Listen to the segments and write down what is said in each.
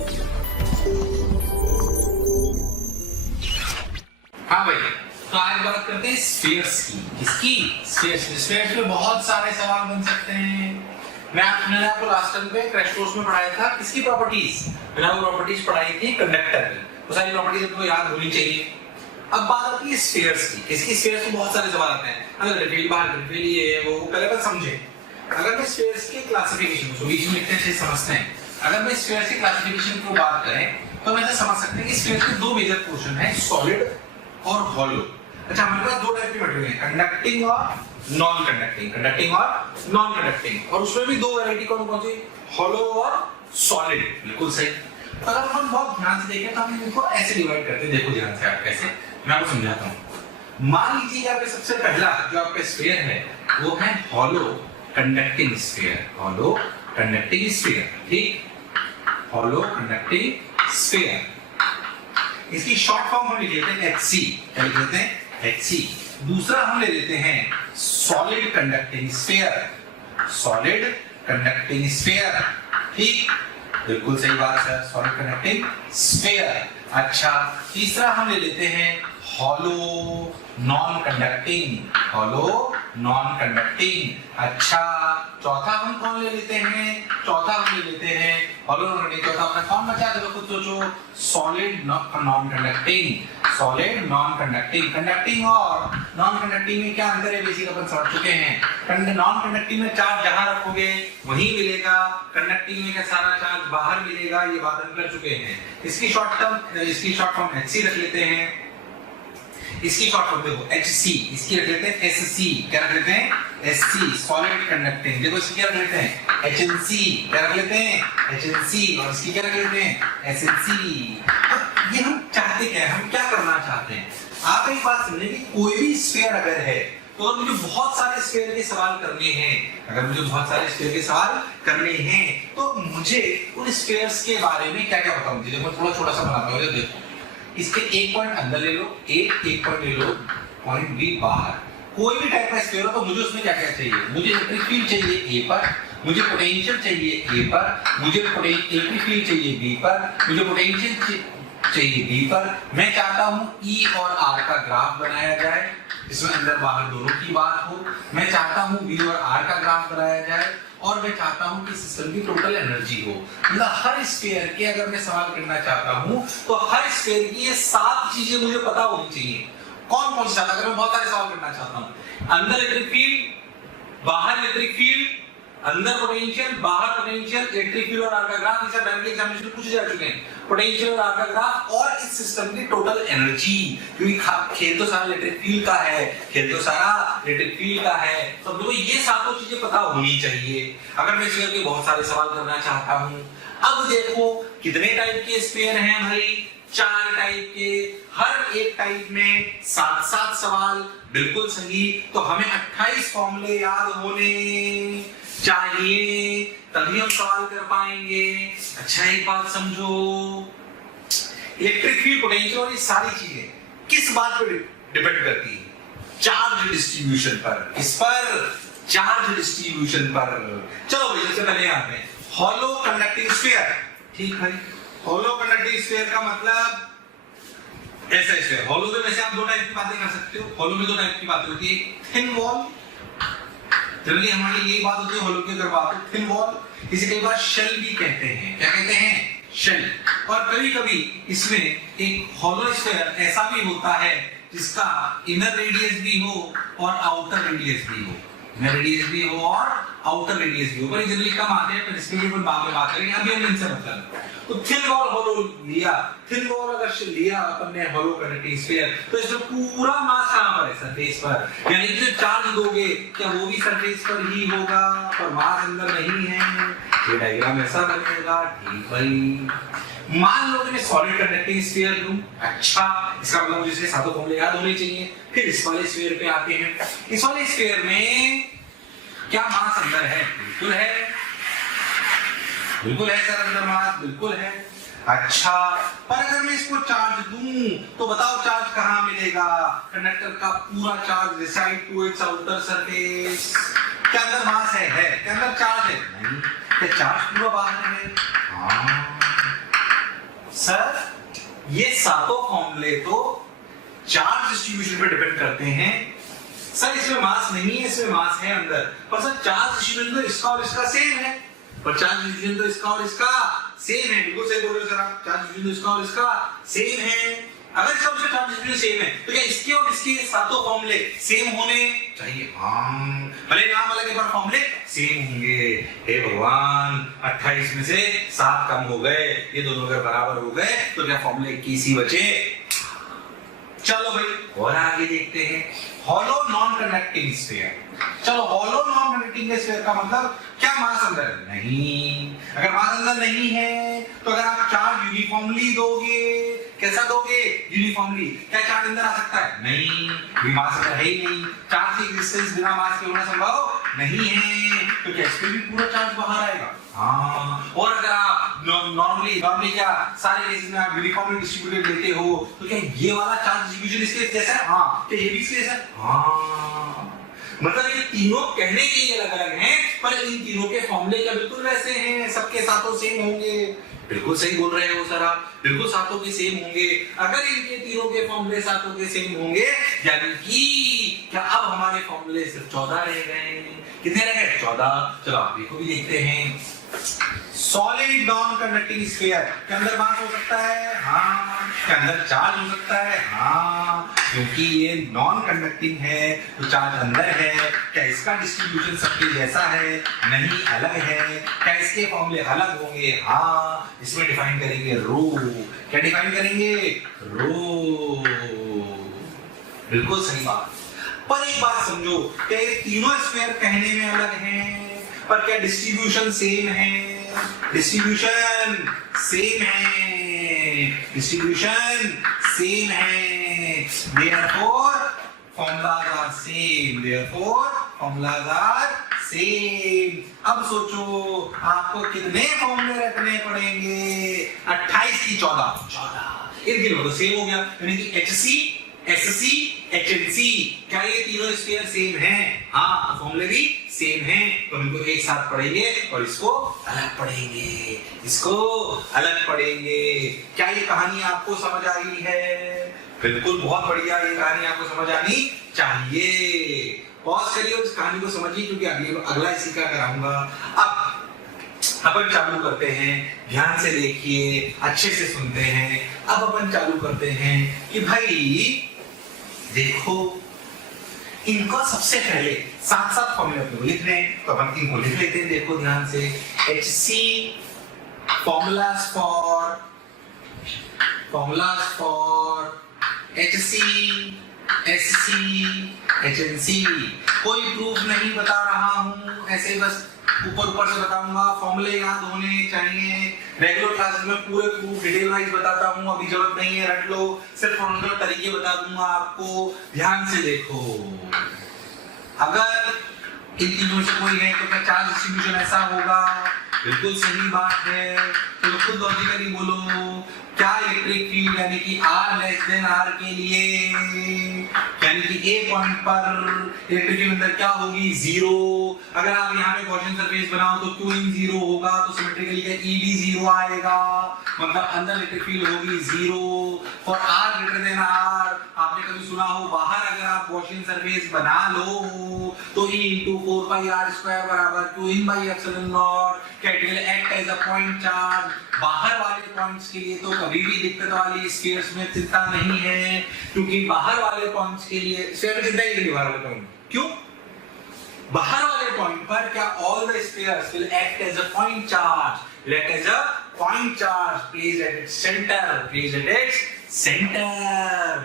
हाँ भाई, तो आज बात करते हैं स्फीयर्स की। किसकी? स्फीयर्स में बहुत सारे सवाल बन सकते हैं। मैंने आपको लास्ट टाइम पे क्रैश कोर्स में पढ़ाया था किसकी प्रॉपर्टीज। मैंने वो प्रॉपर्टीज पढ़ाई थी कंडक्टर की। वो सारी प्रॉपर्टीज आपको याद होनी चाहिए। अब बात आती है स्फीयर्स की। किसकी? स्फीयर्स में बहुत सारे सवाल आते हैं। अगर फील्ड बाहर फील्ड ये वो पहले बात समझे। अगर मैं स्फीयर्स की क्लासिफिकेशन को बीच में लिखते हैं समझते हैं। अगर मैं स्फीयर्स की क्लासिफिकेशन को बात करें तो मैं ऐसे समझ सकते हैं कि स्फीयर्स के दो मेजर पोर्शन है, सॉलिड और हॉलो। अच्छा, हमारे पास दो टाइप के मटेरियल हैं, कंडक्टिंग और नॉन कंडक्टिंग। कंडक्टिंग और नॉन कंडक्टिंग, और उसमें भी दो वैरायटी कौन कौन सी? हॉलो और सॉलिड। बिल्कुल सही। तो अगर हम बहुत ध्यान से देखें तो हम इनको ऐसे डिवाइड करते हैं। देखो ध्यान से आप कैसे, मैं आपको समझाता हूं। मान लीजिए आपके सबसे पहला जो आपका स्फीयर है वो है hollow conducting sphere. Hollow conducting sphere, ठीक। हॉलो कंडक्टिंग स्फीयर, इसकी शॉर्ट फॉर्म हम लिख लेते हैं HC। क्या लिख लेते हैं? HC। दूसरा हम ले लेते हैं solid conducting sphere. Solid conducting sphere, ठीक। बिल्कुल सही बात है, सॉलिड कंडक्टिंग स्फीयर। अच्छा, तीसरा हम ले लेते हैं hollow non conducting. Hollow non conducting. अच्छा, चौथा हम कौन ले लेते हैं? चौथा हम ले लेते हैं हॉलो नॉन कंडक्टिंग। चौथा अपना कौन बचा? चलो खुद सोचो। Solid non conducting. Solid non conducting. Conducting और नॉन कंडक्टिंग में क्या अंतर है बेसिक अपन समझ चुके हैं। नॉन कंडक्टिंग में चार्ज जहां रखोगे वहीं मिलेगा, कंडक्टिंग में क्या सारा चार्ज बाहर मिलेगा, ये बात हम कर चुके हैं। इसकी शॉर्ट फॉर्म HC रख लेते हैं। इसकी शॉर्ट फॉर्म देखो HC, इसकी रख लेते हैं SC। क्या रख लेते हैं? SC, solid conducting. देखो इसकी क्या रख लेते हैं? HNC। क्या रख लेते हैं? HNC। और इसकी क्या रख लेते हैं? SNC। अब ये हम चाहते क्या है, हम क्या करना चाहते हैं? आप एक बात समझें कि कोई भी स्फीयर अगर है तो अगर मुझे बहुत सारे स्फीयर के सवाल करने हैं, अगर मुझे बहुत सारे स्फीयर के सवाल करने हैं तो मुझे उन स्फीयर्स के बारे में क्या क्या पता होना चाहिए। देखो थोड़ा छोटा सा बनाता हूं, देखो इसके एक पॉइंट अंदर ले लो, एक पॉइंट ले लो, पॉइंट बी बाहर। कोई भी टाइप का स्फीयर हो तो मुझे उसमें क्या क्या चाहिए? मुझे इलेक्ट्रिक फील्ड चाहिए A पर, मुझे पोटेंशियल चाहिए A पर, मुझे इलेक्ट्रिक फील्ड चाहिए B पर, मुझे पोटेंशियल चाहिए B पर। मैं चाहता हूं E और R का ग्राफ बनाया जाए, इसमें अंदर बाहर दोनों की बात हो। मैं चाहता हूं B और R का ग्राफ बनाया जाए, और मैं चाहता हूं कि सिस्टम की टोटल एनर्जी हो। मतलब हर स्फीयर के अगर मैं सवाल करना चाहता हूं तो हर स्फीयर की ये 7 चीजें मुझे पता होनी चाहिए। कौन कौन सा? अगर मैं बहुत सारे सवाल करना चाहता हूं, अंदर इलेक्ट्रिक फील्ड, बाहर इलेक्ट्रिक फील्ड, अंदर पोटेंशियल, बाहर पोटेंशियल, इलेक्ट्रिक फील्ड और आर का ग्राफ, इसे डायरेक्टली एग्जामिनेशन में पूछे जा चुके हैं। पोटेंशियल और आर का ग्राफ और इस सिस्टम की टोटल एनर्जी, क्योंकि खेल तो सारा इलेक्ट्रिक फील्ड का है, खेल तो सारा इलेक्ट्रिक फील्ड का है, तो मुझे ये सातों चीजें पता होनी चाहिए अगर मैं स्फीयर के बहुत सारे सवाल करना चाहता हूं। अब देखो कितने टाइप के स्फीयर हैं भाई? 4 टाइप के। हर एक टाइप में 7-7 सवाल। बिल्कुल सही। तो हमें 28 फॉर्मूले याद होने चाहिए, तभी हम सवाल कर पाएंगे। अच्छा, एक बात समझो, इलेक्ट्रिक फील्ड, पोटेंशियल और ये सारी चीजें किस बात पर डिपेंड करती है? चार्ज डिस्ट्रीब्यूशन पर। किस पर? चार्ज डिस्ट्रीब्यूशन पर। चलो भाई, सबसे पहले आते हैं हॉलो कंडक्टिंग स्फीयर। ठीक भाई, हॉलो कंडक्टिंग स्फीयर का मतलब ऐसा स्फीयर। हॉलो में वैसे आप दो टाइप की बातें कर सकते हो। हॉलो में दो टाइप की बातें होती है, थिन वॉल, जनरली हमारी यही बात होती है हॉलो की अगर बात हो, थिन वॉल। इसे कई बार शेल भी कहते हैं। क्या कहते हैं? शेल। और कभी कभी इसमें एक हॉलो स्फीयर ऐसा भी होता है जिसका इनर रेडियस भी हो और आउटर रेडियस भी हो। इनर रेडियस भी हो और आउटर रेडियस भी हो, पर जनरली कम आते हैं, पर इसके भी अपन बाद में बात करेंगे। अभी हम इनसे मतलब तो थिन वॉल हॉलो लिया, थिन वॉल अगर लिया अपन ने हॉलो कंडक्टिंग स्फीयर, तो इसमें पूरा मास कहां पर है? सरफेस पर। यानी कि जो चार्ज दोगे क्या वो भी सरफेस पर ही होगा, पर मास अंदर नहीं है। ये डायग्राम ऐसा बनेगा, ठीक भाई। मान लो कि मैं सॉलिड कंडक्टिंग स्फीयर लूं। अच्छा, इसका मतलब मुझे इसके सातों फॉर्मूले याद होने चाहिए। फिर इस वाले स्फीयर पे आते हैं। इस वाले स्फीयर में क्या मास अंदर है? बिल्कुल है, बिल्कुल है सर, अंदर मास बिल्कुल है। अच्छा, पर अगर मैं इसको चार्ज दूं तो बताओ चार्ज कहां मिलेगा? कंडक्टर का पूरा charge reside to its outer surface. क्या अंदर मास है? क्या अंदर चार्ज है? नहीं। क्या चार्ज पूरा बाहर है? हाँ। सर ये सातों फॉर्मूले तो चार्ज डिस्ट्रीब्यूशन पे डिपेंड करते हैं। सर इसमें मास नहीं है, इसमें मास है अंदर, पर सर चार्ज डिस्ट्रीब्यूशन तो इसका और इसका सेम है। पर चार्ज डिस्ट्रीब्यूशन तो इसका और इसका सेम है। बिल्कुल सही बोल रहे हो सर आप, चार्ज डिस्ट्रीब्यूशन तो इसका और इसका सेम है। अगर इसका और इसका चार्ज डिस्ट्रीब्यूशन सेम है तो क्या इसके और इसके सातों फॉर्मूले सेम होने चाहिए? हाँ, भले नाम अलग है पर फॉर्मूले सेम होंगे। हे भगवान, 28 में से 7 कम हो गए, ये दोनों अगर बराबर हो गए तो क्या फॉर्मूले 21 ही बचे? चलो भाई और आगे देखते हैं। Hollow non conducting sphere. चलो हॉलो नॉन कंडक्टिंग स्फीयर का मतलब क्या मास अंदर नहीं? अगर मास अंदर नहीं है तो अगर आप चार्ज यूनिफॉर्मली दोगे, कैसा दोगे? यूनिफॉर्मली। क्या चार्ज अंदर आ सकता है? नहीं, भी मास अंदर है ही नहीं। चार्ज की एग्जिस्टेंस बिना मास के होना संभव नहीं है, तो क्या इसमें भी पूरा चार्ज बाहर आएगा? हाँ। और अगर आप नॉर्मली क्या सारे केसेस में आप यूनिफॉर्मली डिस्ट्रीब्यूटेड लेते हो तो क्या ये वाला चार्ज डिस्ट्रीब्यूशन इसके जैसा है? हाँ। क्या ये भी इसके जैसा है? हाँ। मतलब ये तीनों कहने के लिए अलग अलग हैं, पर इन तीनों के फॉर्मूले क्या बिल्कुल वैसे हैं? सबके सातों सेम होंगे? बिल्कुल सही बोल रहे हो सर आप, बिल्कुल सातों के सेम होंगे। अगर इनके तीनों के फॉर्मूले सातों के सेम होंगे, यानी कि क्या अब हमारे फॉर्मूले सिर्फ 14 रह गए? कितने रह गए? 14। चलो आप देखो भी देखते हैं। सॉलिड नॉन कंडक्टिंग स्फीयर के अंदर मास हो सकता है? हाँ। के अंदर चार्ज हो सकता है? हाँ। क्योंकि ये नॉन कंडक्टिंग है तो चार्ज अंदर है। क्या इसका डिस्ट्रीब्यूशन सबके जैसा है? नहीं, अलग है। क्या इसके फॉर्मूले अलग होंगे? हाँ। इसमें डिफाइन करेंगे रो। क्या डिफाइन करेंगे? रो। बिल्कुल सही बात। पर एक बात समझो, क्या ये तीनों स्फीयर कहने में अलग हैं, पर क्या डिस्ट्रीब्यूशन सेम है? डिस्ट्रीब्यूशन सेम है। डिस्ट्रीब्यूशन सेम है। Therefore formulas are same. Therefore formulas are same. अब सोचो आपको कितने फॉर्मूले रखने पड़ेंगे? 28 की 14 इन तीनों तो सेम हो गया, यानी कि HC, SC, HNC। क्या ये तीनों स्फीयर सेम हैं? हाँ, फॉर्मूले भी सेम हैं, तो इनको एक साथ पढ़ेंगे और इसको अलग पढ़ेंगे, इसको अलग पढ़ेंगे। क्या ये कहानी आपको समझ आई है? बिल्कुल, बहुत बढ़िया, ये कहानी आपको समझ आनी चाहिए। पॉज करिए और इस कहानी को समझिए, क्योंकि अगला इसी का कराऊंगा। अब अपन चालू करते हैं, ध्यान से देखिए, अच्छे से सुनते हैं। अब अपन चालू करते हैं कि भाई देखो, इनका सबसे पहले साथ साथ फॉर्मूले अपने लिख रहे हैं, तो अपन इनको लिख लेते हैं। देखो ध्यान से, HC formulas for HC, SC, HNC। कोई प्रूफ नहीं बता रहा हूं, ऐसे बस ऊपर से बताऊंगा। फॉर्मूले याद होने चाहिए। रेगुलर क्लासेस में पूरे प्रूफ डिटेल वाइज बताता हूं, अभी जरूरत नहीं है, रट लो। सिर्फ फॉर्मूला तरीके बता दूंगा आपको। ध्यान से देखो, अगर इन तीनों से कोई है तो क्या चार्ज डिस्ट्रीब्यूशन ऐसा होगा? बिल्कुल सही बात है। तो खुद लॉजिकली बोलो, क्या इलेक्ट्रिक फील्ड यानी कि R लेस देन R के लिए, यानी कि A पॉइंट पर इलेक्ट्रिक फील्ड अंदर क्या होगी? 0। अगर आप यहाँ पे गॉसियन सरफेस बनाओ तो Q इन 0 होगा, तो सिमेट्रिकली क्या E भी 0 आएगा, मतलब अंदर इलेक्ट्रिक फील्ड होगी 0। For R greater than R, आपने कभी सुना हो बाहर अगर आप गॉसियन सरफेस बना लो तो E into 4 pi R² बराबर Q in by epsilon naught। क्या it will act as a point charge? बाहर वाले पॉइंट्स के लिए तो कभी भी दिक्कत वाली स्फीयर्स में चिंता नहीं है, क्योंकि बाहर वाले पॉइंट्स के लिए स्फीयर में चिंता ही नहीं। बाहर वाले पॉइंट क्यों? बाहर वाले पॉइंट पर क्या all the spheres will act as a point charge, will act as a point charge placed at its center,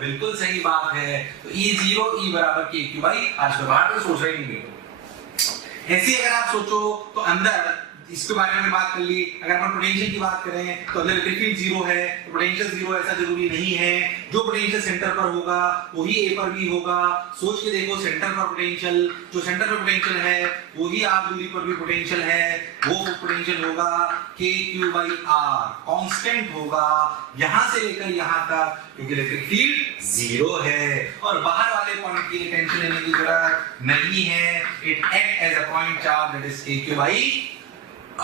बिल्कुल सही बात है। तो E0 E बराबर KQ बाई R स्क्वायर। बाहर तो सोच रहे नहीं है। ऐसे अगर आप सोचो तो अंदर इसके बारे में बात कर ली। अगर हम पोटेंशियल की बात करें तो अंदर इलेक्ट्रिक फील्ड 0 है, तो पोटेंशियल 0 ऐसा जरूरी नहीं है। जो पोटेंशियल सेंटर पर होगा वही A पर भी होगा। सोच के देखो, सेंटर पर पोटेंशियल, जो सेंटर पर पोटेंशियल है वही R दूरी पर भी पोटेंशियल है। वो पोटेंशियल होगा KQ बाई R, कांस्टेंट होगा यहां से लेकर यहां तक, क्योंकि इलेक्ट्रिक फील्ड 0 है। और बाहर वाले पॉइंट के लिए टेंशन लेने की जरूरत नहीं है। It act as a point charge, that is KQ by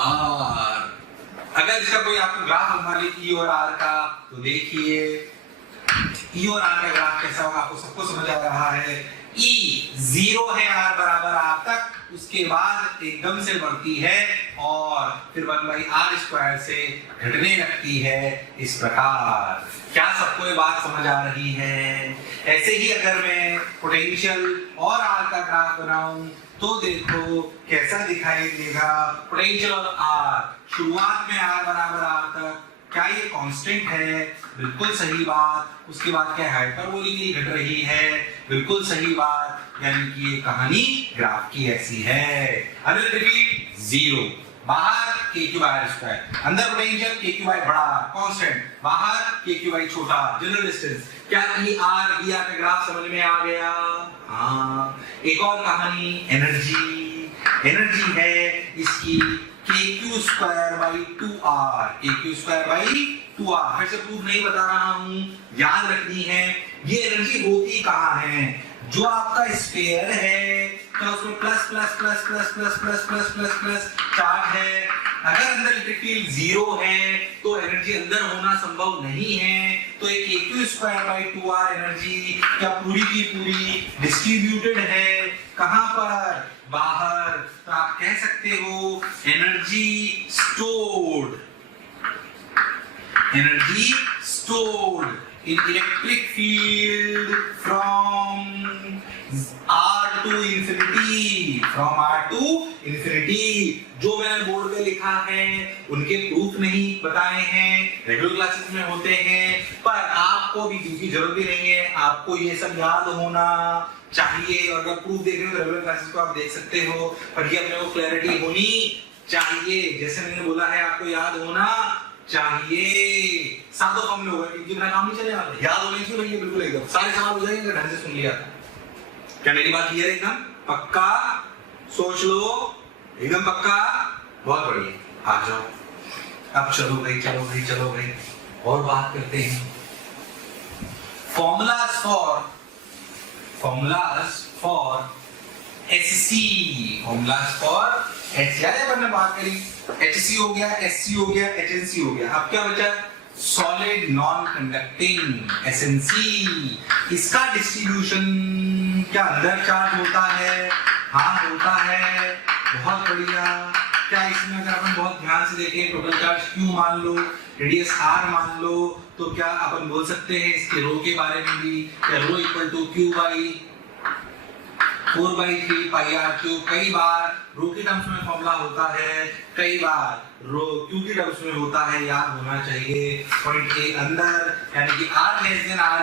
R। अगर इसका कोई आपको ग्राफ बनवा ले ई और आर का, तो देखिए ई और आर का ग्राफ कैसा होगा, आपको सबको समझ आ रहा है। ई 0 है आर बराबर आर तक, उसके बाद एकदम से बढ़ती है और फिर 1/r² से घटने लगती है, इस प्रकार। क्या सबको ये बात समझ आ रही है? ऐसे ही अगर मैं पोटेंशियल और आर का ग्राफ बनाऊं तो देखो कैसा दिखाई देगा। पोटेंशियल और आर, शुरुआत में आर बराबर आर तक, क्या ये कांस्टेंट है? बिल्कुल सही बात। उसके बाद क्या हाइपरबोलिकली घट रही है? बिल्कुल सही बात। यानी कि ये कहानी ग्राफ की ऐसी है। इलेक्ट्रिक फील्ड 0, बाहर k⁴r², अंदर पोटेंशियल k⁴ बड़ा कांस्टेंट, बाहर k⁴ छोटा, जनरल डिस्टेंस। क्या ई आर का ग्राफ समझ में आ गया? हाँ। एक और कहानी एनर्जी है इसकी kq²/2r, kq²/2r। फिर से प्रूफ नहीं बता रहा हूं, याद रखनी है। ये एनर्जी होती कहां है? जो आपका स्फीयर है, क्या उसमें plus plus plus plus plus plus plus plus plus charge है? अगर अंदर इलेक्ट्रिक फील्ड 0 है तो एनर्जी अंदर होना संभव नहीं है। तो एक kq²/2r एनर्जी क्या पूरी की पूरी डिस्ट्रीब्यूटेड है? कहां पर? बाहर। तो आप कह सकते हो energy stored in electric field from R to infinity। जो मैंने बोर्ड पे लिखा है उनके प्रूफ नहीं बताए हैं, रेगुलर क्लासेस में होते हैं, पर आपको भी की जरूरत भी नहीं है, आपको ये सब याद होना चाहिए। और अगर प्रूफ देख रहे हो तो रेगुलर क्लासेस को आप देख सकते हो, पर ये अपने को क्लैरिटी होनी चाहिए। जैसे मैंने बोला है आपको याद होना चाहिए। सातों फॉर्म में होगा, क्योंकि मेरा काम नहीं चलेगा, याद होने की नहीं है। बिल्कुल एकदम सारे सवाल हो जाएंगे ढंग से सुन लिया था। क्या मेरी बात क्लियर है? एकदम पक्का सोच लो, एकदम पक्का। बहुत बढ़िया, आ जाओ। अब चलो भाई और बात करते हैं फॉर्मूलाज फॉर HC अपन ने बात करी। HC हो गया, SC हो गया, HNC हो गया। अब क्या बचा? Solid non conducting SNC। इसका डिस्ट्रीब्यूशन क्या अंदर चार्ज होता है? हाँ होता है। बहुत बढ़िया। क्या इसमें अगर अपन बहुत ध्यान से देखें, टोटल चार्ज Q मान लो, रेडियस R मान लो, तो क्या अपन बोल सकते हैं इसके रो के बारे में भी? क्या रो = Q/4/3πr3। कई बार रो की टर्म्स में फॉर्मूला होता है, कई बार रो Q की टर्म्स में होता है, याद होना चाहिए। पॉइंट ए अंदर, यानी कि R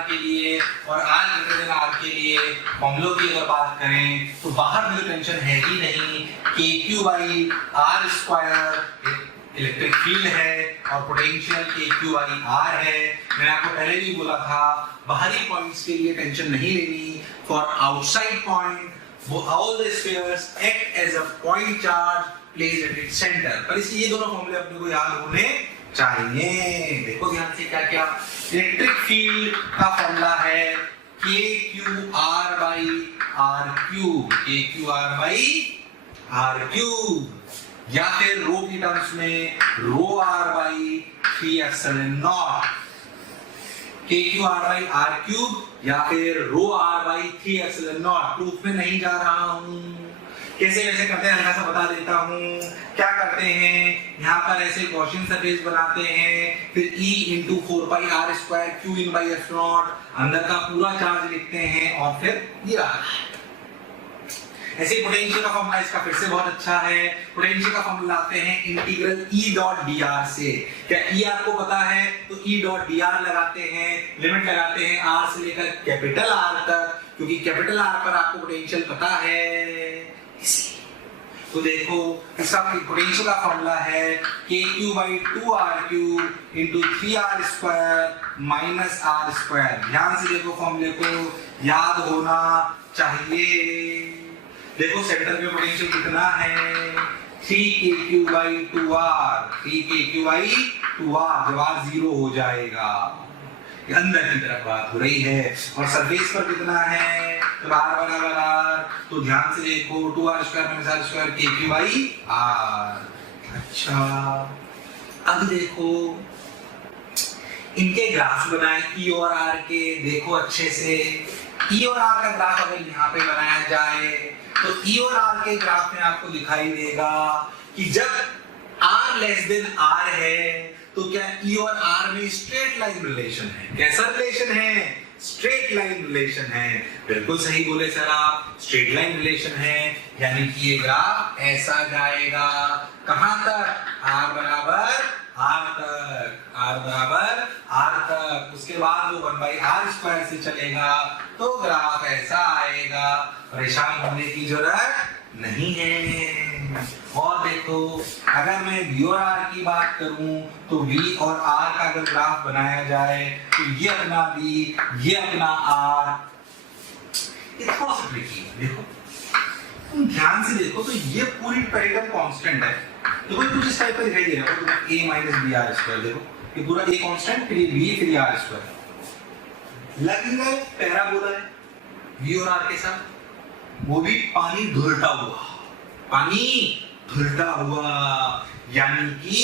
के लिए और R के लिए फॉर्मूलों की अगर बात करें तो बाहर में टेंशन है ही नहीं। kq/r² इलेक्ट्रिक फील्ड है और पोटेंशियल kq/r है। मैंने आपको पहले भी बोला था बाहरी पॉइंट्स के लिए टेंशन नहीं लेनी। For outside point all the spheres act as a point charge placed at its center। पर इसलिए ये दोनों फॉर्मूले अपने को याद होने चाहिए। देखो ध्यान से क्या क्या। इलेक्ट्रिक फील्ड का फॉर्मूला है kqr/r3 या फिर रो की टर्म्स में ρr/3ε0। kqr/r³ या फिर ρr/3ε0। प्रूफ में नहीं जा रहा हूं, कैसे कैसे करते हैं हल्का सा बता देता हूं। क्या करते हैं, यहाँ पर ऐसे गॉसियन सरफेस बनाते हैं, फिर E × 4πr² Q/ε0 अंदर का पूरा चार्ज लिखते हैं और फिर ये ऐसे पोटेंशियल का फॉर्मूला इसका फिर से बहुत अच्छा है। पोटेंशियल का फॉर्मूला लाते हैं इंटीग्रल E.dr से। क्या E आपको पता है? तो E.dr लगाते हैं, लिमिट लगाते हैं R से लेकर कैपिटल R तक, क्योंकि कैपिटल R पर आपको पोटेंशियल पता है। तो देखो इसका पोटेंशियल का फॉर्मूला है kq/2r³ × 3r² - r²। ध्यान से देखो, फॉर्मूले को याद होना चाहिए। देखो सेंटर पे पोटेंशियल कितना है? 3kq/2r। 3kq/2r जब r 0 हो जाएगा, अंदर की तरफ बात हो रही है। और सरफेस पर कितना है? तो r बराबर r। तो ध्यान से देखो 2r² - r² kq/r। अच्छा, अब देखो इनके ग्राफ बनाए ई और आर के, देखो अच्छे से ई और आर का ग्राफ अगर यहाँ पे बनाया जाए तो ई और आर के ग्राफ में आपको दिखाई देगा कि जब r लेस देन r है तो क्या ई और आर में स्ट्रेट लाइन रिलेशन है। कैसा रिलेशन है? स्ट्रेट लाइन रिलेशन है। बिल्कुल सही बोले सर आप, स्ट्रेट लाइन रिलेशन है, यानी कि ये ग्राफ ऐसा जाएगा कहां तक? r बराबर r तक, r बराबर r तक। उसके बाद वो 1/r² से चलेगा तो ग्राफ ऐसा आएगा। परेशान होने की जरूरत नहीं है। और देखो अगर मैं V और R की बात करूं तो V और R का अगर ग्राफ बनाया जाए तो ये अपना V, ये अपना R, ये थोड़ा सा ट्रिकी है। देखो तुम ध्यान से देखो तो ये पूरी पेरिटल कांस्टेंट है। देखो कुछ इस टाइप का दिखाई दे रहा है, a - br²। देखो ये पूरा a कांस्टेंट, फिर ये b, फिर ये r²। लगेगा पैराबोला है V और R के साथ, वो भी पानी धुलता हुआ, पानी धुलता हुआ, यानी कि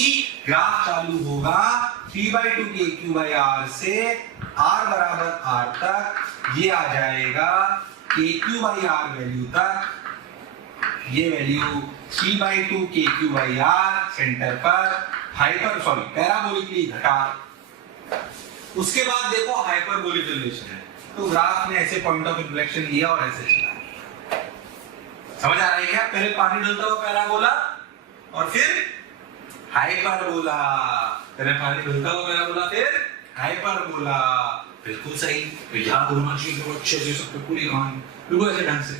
ग्राफ चालू होगा 3/2 kq/r से r बराबर r तक। ये आ जाएगा kq/r वैल्यू तक, ये वैल्यू 3/2 kq/r सेंटर पर पैराबोलिकली घटा। उसके बाद देखो हाइपरबोलिक रिलेशन है, तो ग्राफ ने ऐसे पॉइंट ऑफ इन्फ्लेक्शन लिया और ऐसे चला। समझ आ रहा है क्या? पहले पानी ढलता हुआ पैराबोला और फिर हाइपरबोला, पहले पानी ढलता हुआ पैराबोला फिर हाइपरबोला। बिल्कुल सही, तो याद होना चाहिए बहुत अच्छे से सब पूरी कहानी बिल्कुल ऐसे ढंग से।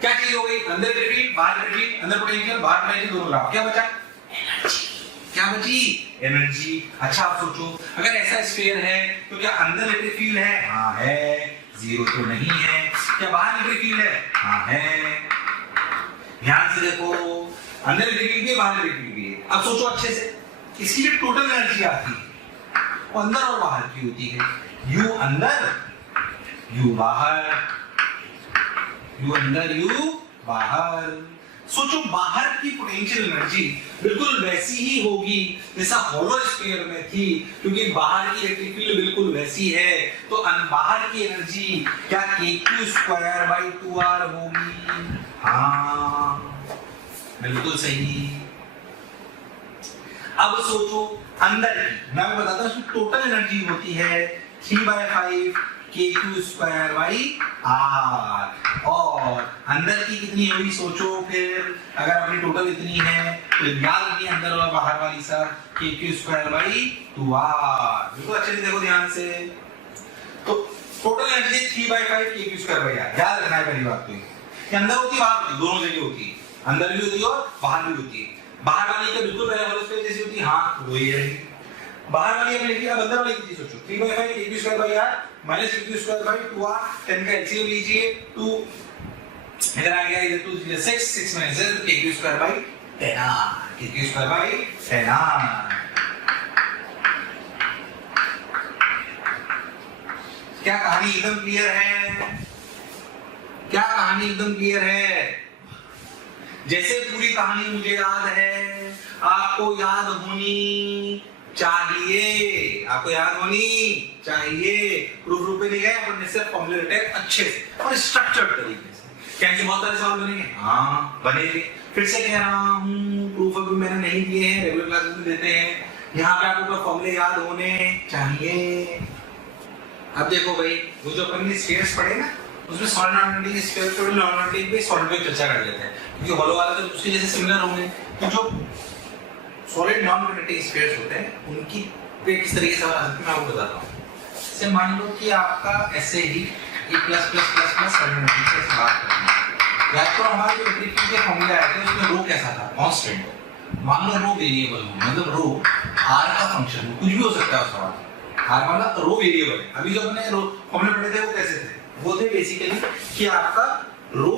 क्या चीज हो गई? अंदर इलेक्ट्रिक, बाहर इलेक्ट्रिक, अंदर पोटेंशियल, बाहर पोटेंशियल, दोनों ग्राफ। क्या बचा? एनर्जी। क्या बची? एनर्जी। अच्छा आप सोचो अगर ऐसा स्फीयर है तो क्या अंदर इलेक्ट्रिक फील्ड है? हाँ है। जीरो तो नहीं है। क्या बाहर इलेक्ट्रिक फील्ड है? हाँ है। ध्यान से देखो, अंदर इलेक्ट्रिक भी है, बाहर इलेक्ट्रिक भी है। अब सोचो अच्छे से, इसकी जो टोटल एनर्जी आती है वो अंदर और बाहर की होती है। यू अंदर, यू बाहर, यू अंदर, यू बाहर। सोचो बाहर की पोटेंशियल एनर्जी बिल्कुल वैसी ही होगी जैसा होलो स्फीयर में थी, क्योंकि बाहर की इलेक्ट्रिक फील्ड बिल्कुल वैसी है। तो बाहर की एनर्जी क्या kq²/2r होगी? हाँ बिल्कुल सही। अब सोचो अंदर की, मैं बताता हूँ टोटल एनर्जी होती है 3/5 kq²/r, और अंदर की कितनी होगी? सोचो फिर अगर अपनी टोटल इतनी है तो याद रखिए अंदर और बाहर वाली सब kq²/2r। बिल्कुल अच्छे से देखो ध्यान से, तो टोटल एनर्जी 3/5 kq²/r। याद रखना है पहली बात तो ये अंदर होती है, बाहर होती, दोनों जगह होती है, अंदर भी होती है और बाहर भी होती है। बाहर वाली का बिल्कुल पैराबोला जैसी होती है, हाँ वही है। बाहर वाली अपने लिखिए, अब अंदर वाली की सोचो 3/5 kq²/r माइनस kq²/2r, 10 का एलसीएम लीजिए, 2 इधर आ गया, इधर 2 6, 6 में से kq²/10r, kq²/10r। क्या कहानी एकदम क्लियर है? क्या कहानी एकदम क्लियर है? जैसे पूरी कहानी मुझे याद है, आपको याद होनी चाहिए, आपको याद होनी चाहिए। प्रूफ पे नहीं गए, अपन सिर्फ फॉर्मूले रटे अच्छे से और स्ट्रक्चर्ड तरीके से। कैसे बहुत सारे सवाल बनेंगे? हाँ बनेंगे। फिर से कह रहा हूँ, प्रूफ अभी मैंने नहीं दिए हैं, रेगुलर क्लासेस में देते हैं। यहाँ पे आपको फॉर्मूले याद होने चाहिए। अब देखो भाई, वो जो अपन ने स्फीयर्स पढ़े ना, उसमें सॉलिड नॉन-मैग्नेटिक स्फीयर पे नॉन-मैग्नेटिक पे सॉलिड पे चर्चा कर लेते हैं, क्योंकि होलो वाला तो उसके जैसे सिमिलर होंगे। तो जो सॉलिड नॉन-मैग्नेटिक स्फीयर्स होते हैं उनकी पे किस तरीके से सवाल आते हैं मैं आपको बताता हूँ। जैसे मान लो कि आपका ऐसे ही ये plus plus plus plus solid non-magnetic से बात करना है, या तो हमारे जो इलेक्ट्रिक के फॉर्मूले आए थे उसमें रो कैसा था? कांस्टेंट। मान लो रो वेरिएबल हो, मतलब रो r का फंक्शन हो, कुछ भी हो सकता है उस सवाल। r वाला रो वेरिएबल है। अभी जो हमने रो फॉर्मूले पढ़े थे वो कैसे थे? वो थे बेसिकली कि आपका रो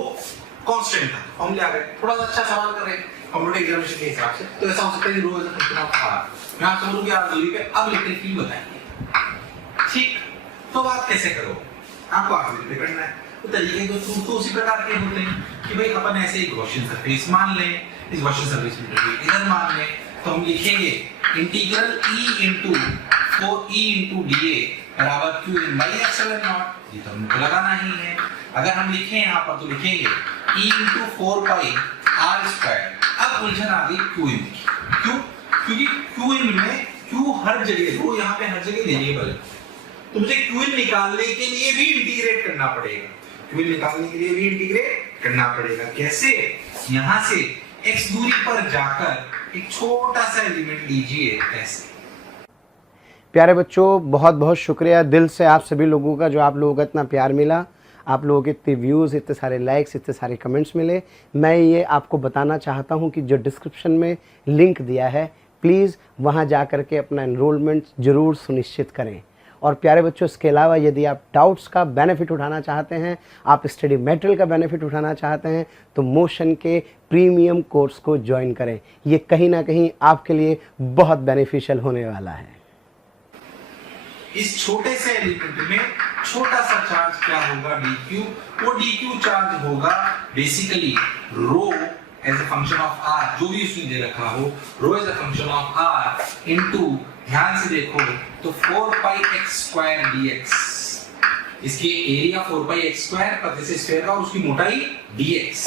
कांस्टेंट था, फॉर्मूले आ गए। थोड़ा सा अच्छा सवाल कर रहे हैं कंप्यूटर एग्जामिनेशन के हिसाब से, तो ऐसा हो सकता है कि rho as a function of r। मैं आपसे बोलूं कि आप दूरी पे अब इलेक्ट्रिक फील्ड बताइए, ठीक? तो बात कैसे करो, आपको आगे करना है। तो तरीके तो उसी प्रकार के होते हैं कि भाई अपन ऐसे ही गॉसियन सरफेस मान लें, इस गॉसियन सरफेस में इधर मान लें, तो हम लिखेंगे integral E into 4E into D A बराबर Q in by epsilon naught. ये तो हमको लगाना ही है। अगर हम लिखें यहाँ पर तो लिखेंगे E into 4 pi R square. अब उलझन आ गई क्यू इन की। क्यों? क्योंकि क्यू इन में क्यू हर जगह, वो यहाँ पे हर जगह वेरिएबल है, तो मुझे क्यू इन निकालने के लिए भी इंटीग्रेट करना पड़ेगा। क्यू इन निकालने के लिए भी इंटीग्रेट करना पड़ेगा। कैसे? यहाँ से x दूरी पर जाकर एक छोटा सा एलिमेंट लीजिए ऐसे। प्यारे बच्चों, बहुत बहुत शुक्रिया दिल से आप सभी लोगों का, जो आप लोगों का इतना प्यार मिला, आप लोगों के इतने व्यूज़, इतने सारे लाइक्स, इतने सारे कमेंट्स मिले। मैं ये आपको बताना चाहता हूँ कि जो डिस्क्रिप्शन में लिंक दिया है, प्लीज़ वहाँ जा कर के अपना एनरोलमेंट ज़रूर सुनिश्चित करें। और प्यारे बच्चों, इसके अलावा यदि आप डाउट्स का बेनिफिट उठाना चाहते हैं, आप स्टडी मटेरियल का बेनिफिट उठाना चाहते हैं, तो मोशन के प्रीमियम कोर्स को ज्वाइन करें। ये कहीं ना कहीं आपके लिए बहुत बेनिफिशियल होने वाला है। इस छोटे से एलिमेंट में छोटा सा चार्ज क्या होगा, dq। वो dq चार्ज होगा basically rho as a function of r, जो भी उसने दे रखा हो, rho as a function of r into, ध्यान से देखो तो 4 पाई x स्क्वायर dx। इसकी एरिया 4 पाई x स्क्वायर पतले से स्फीयर का और उसकी मोटाई dx।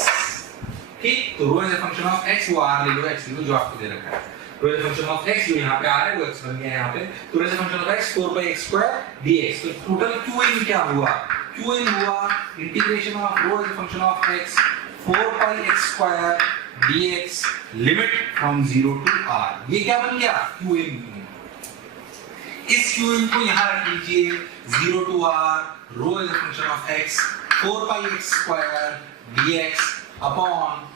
ठीक, तो rho as a function of x, वो r ले लो, x ले लो जो आपको दे रखा है। Rho as a function of x जो यहाँ पे आ रहा है वो x बन गया यहाँ पे, तो rho as a function of x 4 pi x square dx। तो टोटल qn क्या हुआ? qn हुआ integration of rho as a function of x 4 pi x square dx limit from 0 to r। ये क्या बन गया? qn। इस qn को यहाँ रख लीजिए 0 to r rho as a function of x 4 pi x square dx upon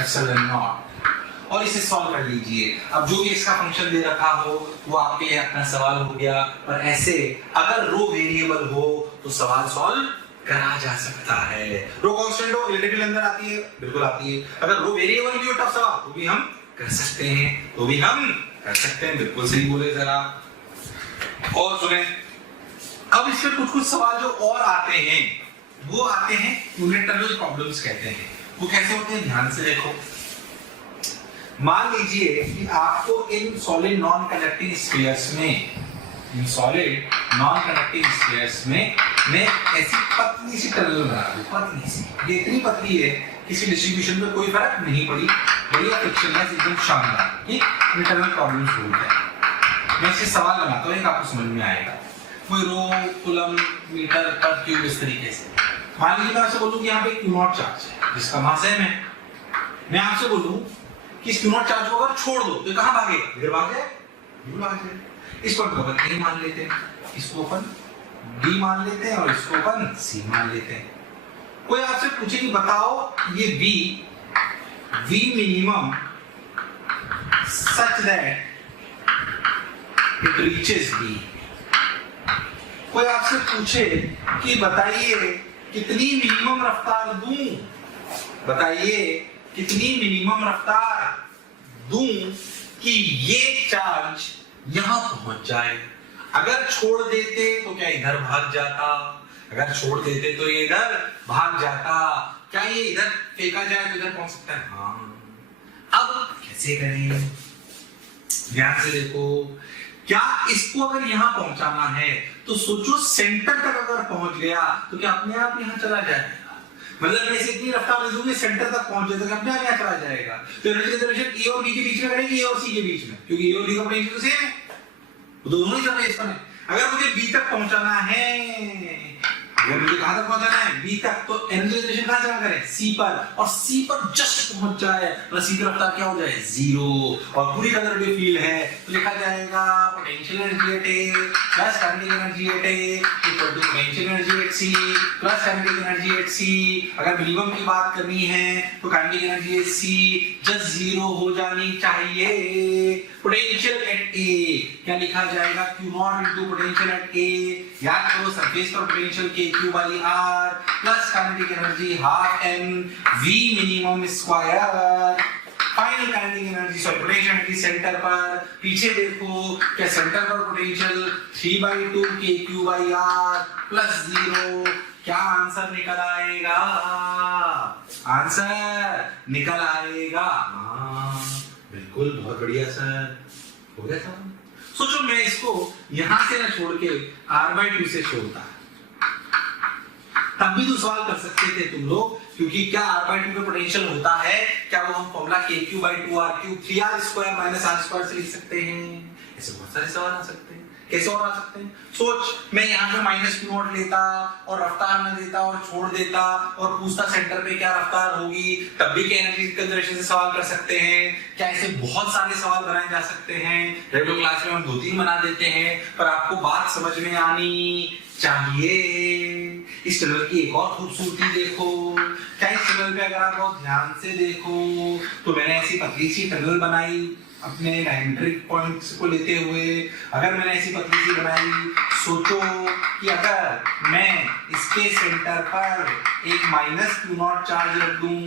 epsilon naught, और इसे सॉल्व कर लीजिए। अब जो भी इसका फंक्शन दे रखा हो वो आपके लिए अपना सवाल हो गया, पर ऐसे अगर रो वेरिएबल हो तो सवाल सॉल्व करा जा सकता है। रो कांस्टेंट हो, रिलेटिव अंदर आती है, बिल्कुल आती है। अगर रो वेरिएबल भी हो टफ सवाल तो भी हम कर सकते हैं, बिल्कुल सही बोले जरा। और सुने, अब इसमें कुछ कुछ सवाल जो और आते हैं वो आते हैं यूनिटल प्रॉब्लम्स कहते हैं। वो कैसे होते हैं, ध्यान से देखो। मान लीजिए कि आपको in solid non conducting spheres में ऐसी पतली सी टनल बना दूं, पतली सी, ये इतनी पतली है किसी डिस्ट्रीब्यूशन में कोई फर्क नहीं पड़ी, बढ़िया फ्रिक्शनलेस, एकदम शानदार। ठीक, इंटरनल प्रॉब्लम शुरू है। मैं इससे सवाल बनाता हूँ, एक आपको समझ में आएगा। कोई रो, कूलम, मीटर पर क्यूब, इस तरीके से। मान लीजिए मैं आपसे बोलूं कि यहाँ पे क्यू नॉट चार्ज है जिसका मास m है। मैं आपसे बोलूं कि इस क्यू नॉट चार्ज को अगर छोड़ दो तो कहां भागेगा? इधर भाग जाए। इसको अपन a मान लेते हैं, इसको अपन b मान लेते हैं और इसको अपन c मान लेते हैं। कोई आपसे पूछे कि बताओ ये v minimum such that it reaches b। कोई आपसे पूछे कि बताइए कितनी मिनिमम रफ्तार दूं, कि ये चार्ज यहां पहुंच जाए। अगर छोड़ देते तो क्या इधर भाग जाता? तो ये इधर भाग जाता। क्या ये इधर फेंका जाए तो इधर पहुंच सकता है? हाँ। अब कैसे करें? ध्यान से देखो, क्या इसको अगर यहां पहुंचाना है तो सोचो सेंटर तक अगर पहुंच गया तो क्या अपने आप यहां चला जाएगा? मतलब मैं इतनी रफ्तार दूंगी सेंटर तक पहुंच जाए तो अपने आप यहां चला जाएगा। तो एनर्जी कंजर्वेशन ए और बी के बीच में करेंगे, ए और सी के बीच में, क्योंकि ए और बी का पोटेंशियल तो सेम है, वो दोनों ही समय इस पर है। अगर मुझे बी तक पहुंचाना है, कहां तक पहुंचाना है? बी तक, तो एनर्जी कंजर्वेशन कहां से करें? सी पर, और सी पर जस्ट पहुंच जाए तो सी की रफ्तार क्या हो जाए? 0, और पूरी कंजर्वेटिव फील्ड है तो लिखा जाएगा potential energy at A plus kinetic energy at A equal to potential energy at C plus kinetic energy at C. अगर मिनिमम की बात करनी है तो kinetic energy at C just 0 हो जानी चाहिए। पोटेंशियल एट ए क्या लिखा जाएगा? Q naught into potential at A, याद करो सरफेस पर potential K Q by R plus kinetic energy half m v minimum square. Final kinetic energy, sorry potential energy centre पर, पीछे देखो क्या सेंटर पर पोटेंशियल 3/2 के Q बाई R प्लस 0। क्या आंसर निकल आएगा? हाँ बिल्कुल, बहुत बढ़िया सर। हो गया सवाल। सोचो मैं इसको यहां से ना छोड़ के r/2 से छोड़ता, तब भी तो सवाल कर सकते थे तुम लोग, क्योंकि क्या r/2 पे पोटेंशियल होता है, क्या वो हम फॉर्मूला kq/2r³ 3r² - r² से लिख सकते हैं। ऐसे बहुत सारे सवाल आ सकते हैं। कैसे और आ सकते हैं? सोच मैं यहाँ पे -q0 लेता और रफ्तार न देता और छोड़ देता और पूछता सेंटर पे क्या रफ्तार होगी, तब भी क्या एनर्जी कंजर्वेशन से सवाल कर सकते हैं। क्या ऐसे बहुत सारे सवाल बनाए जा सकते हैं। रेगुलर क्लास में हम 2-3 बना देते हैं, पर आपको बात समझ में आनी चाहिए। इस टनल की एक और खूबसूरती देखो। क्या इस टनल पे अगर आप बहुत ध्यान से देखो तो मैंने ऐसी पतली सी टनल बनाई अपने डायमेट्रिक पॉइंट्स को लेते हुए। अगर मैंने ऐसी पतली सी बनाई, सोचो कि अगर मैं इसके सेंटर पर एक -q0 चार्ज रख दूं,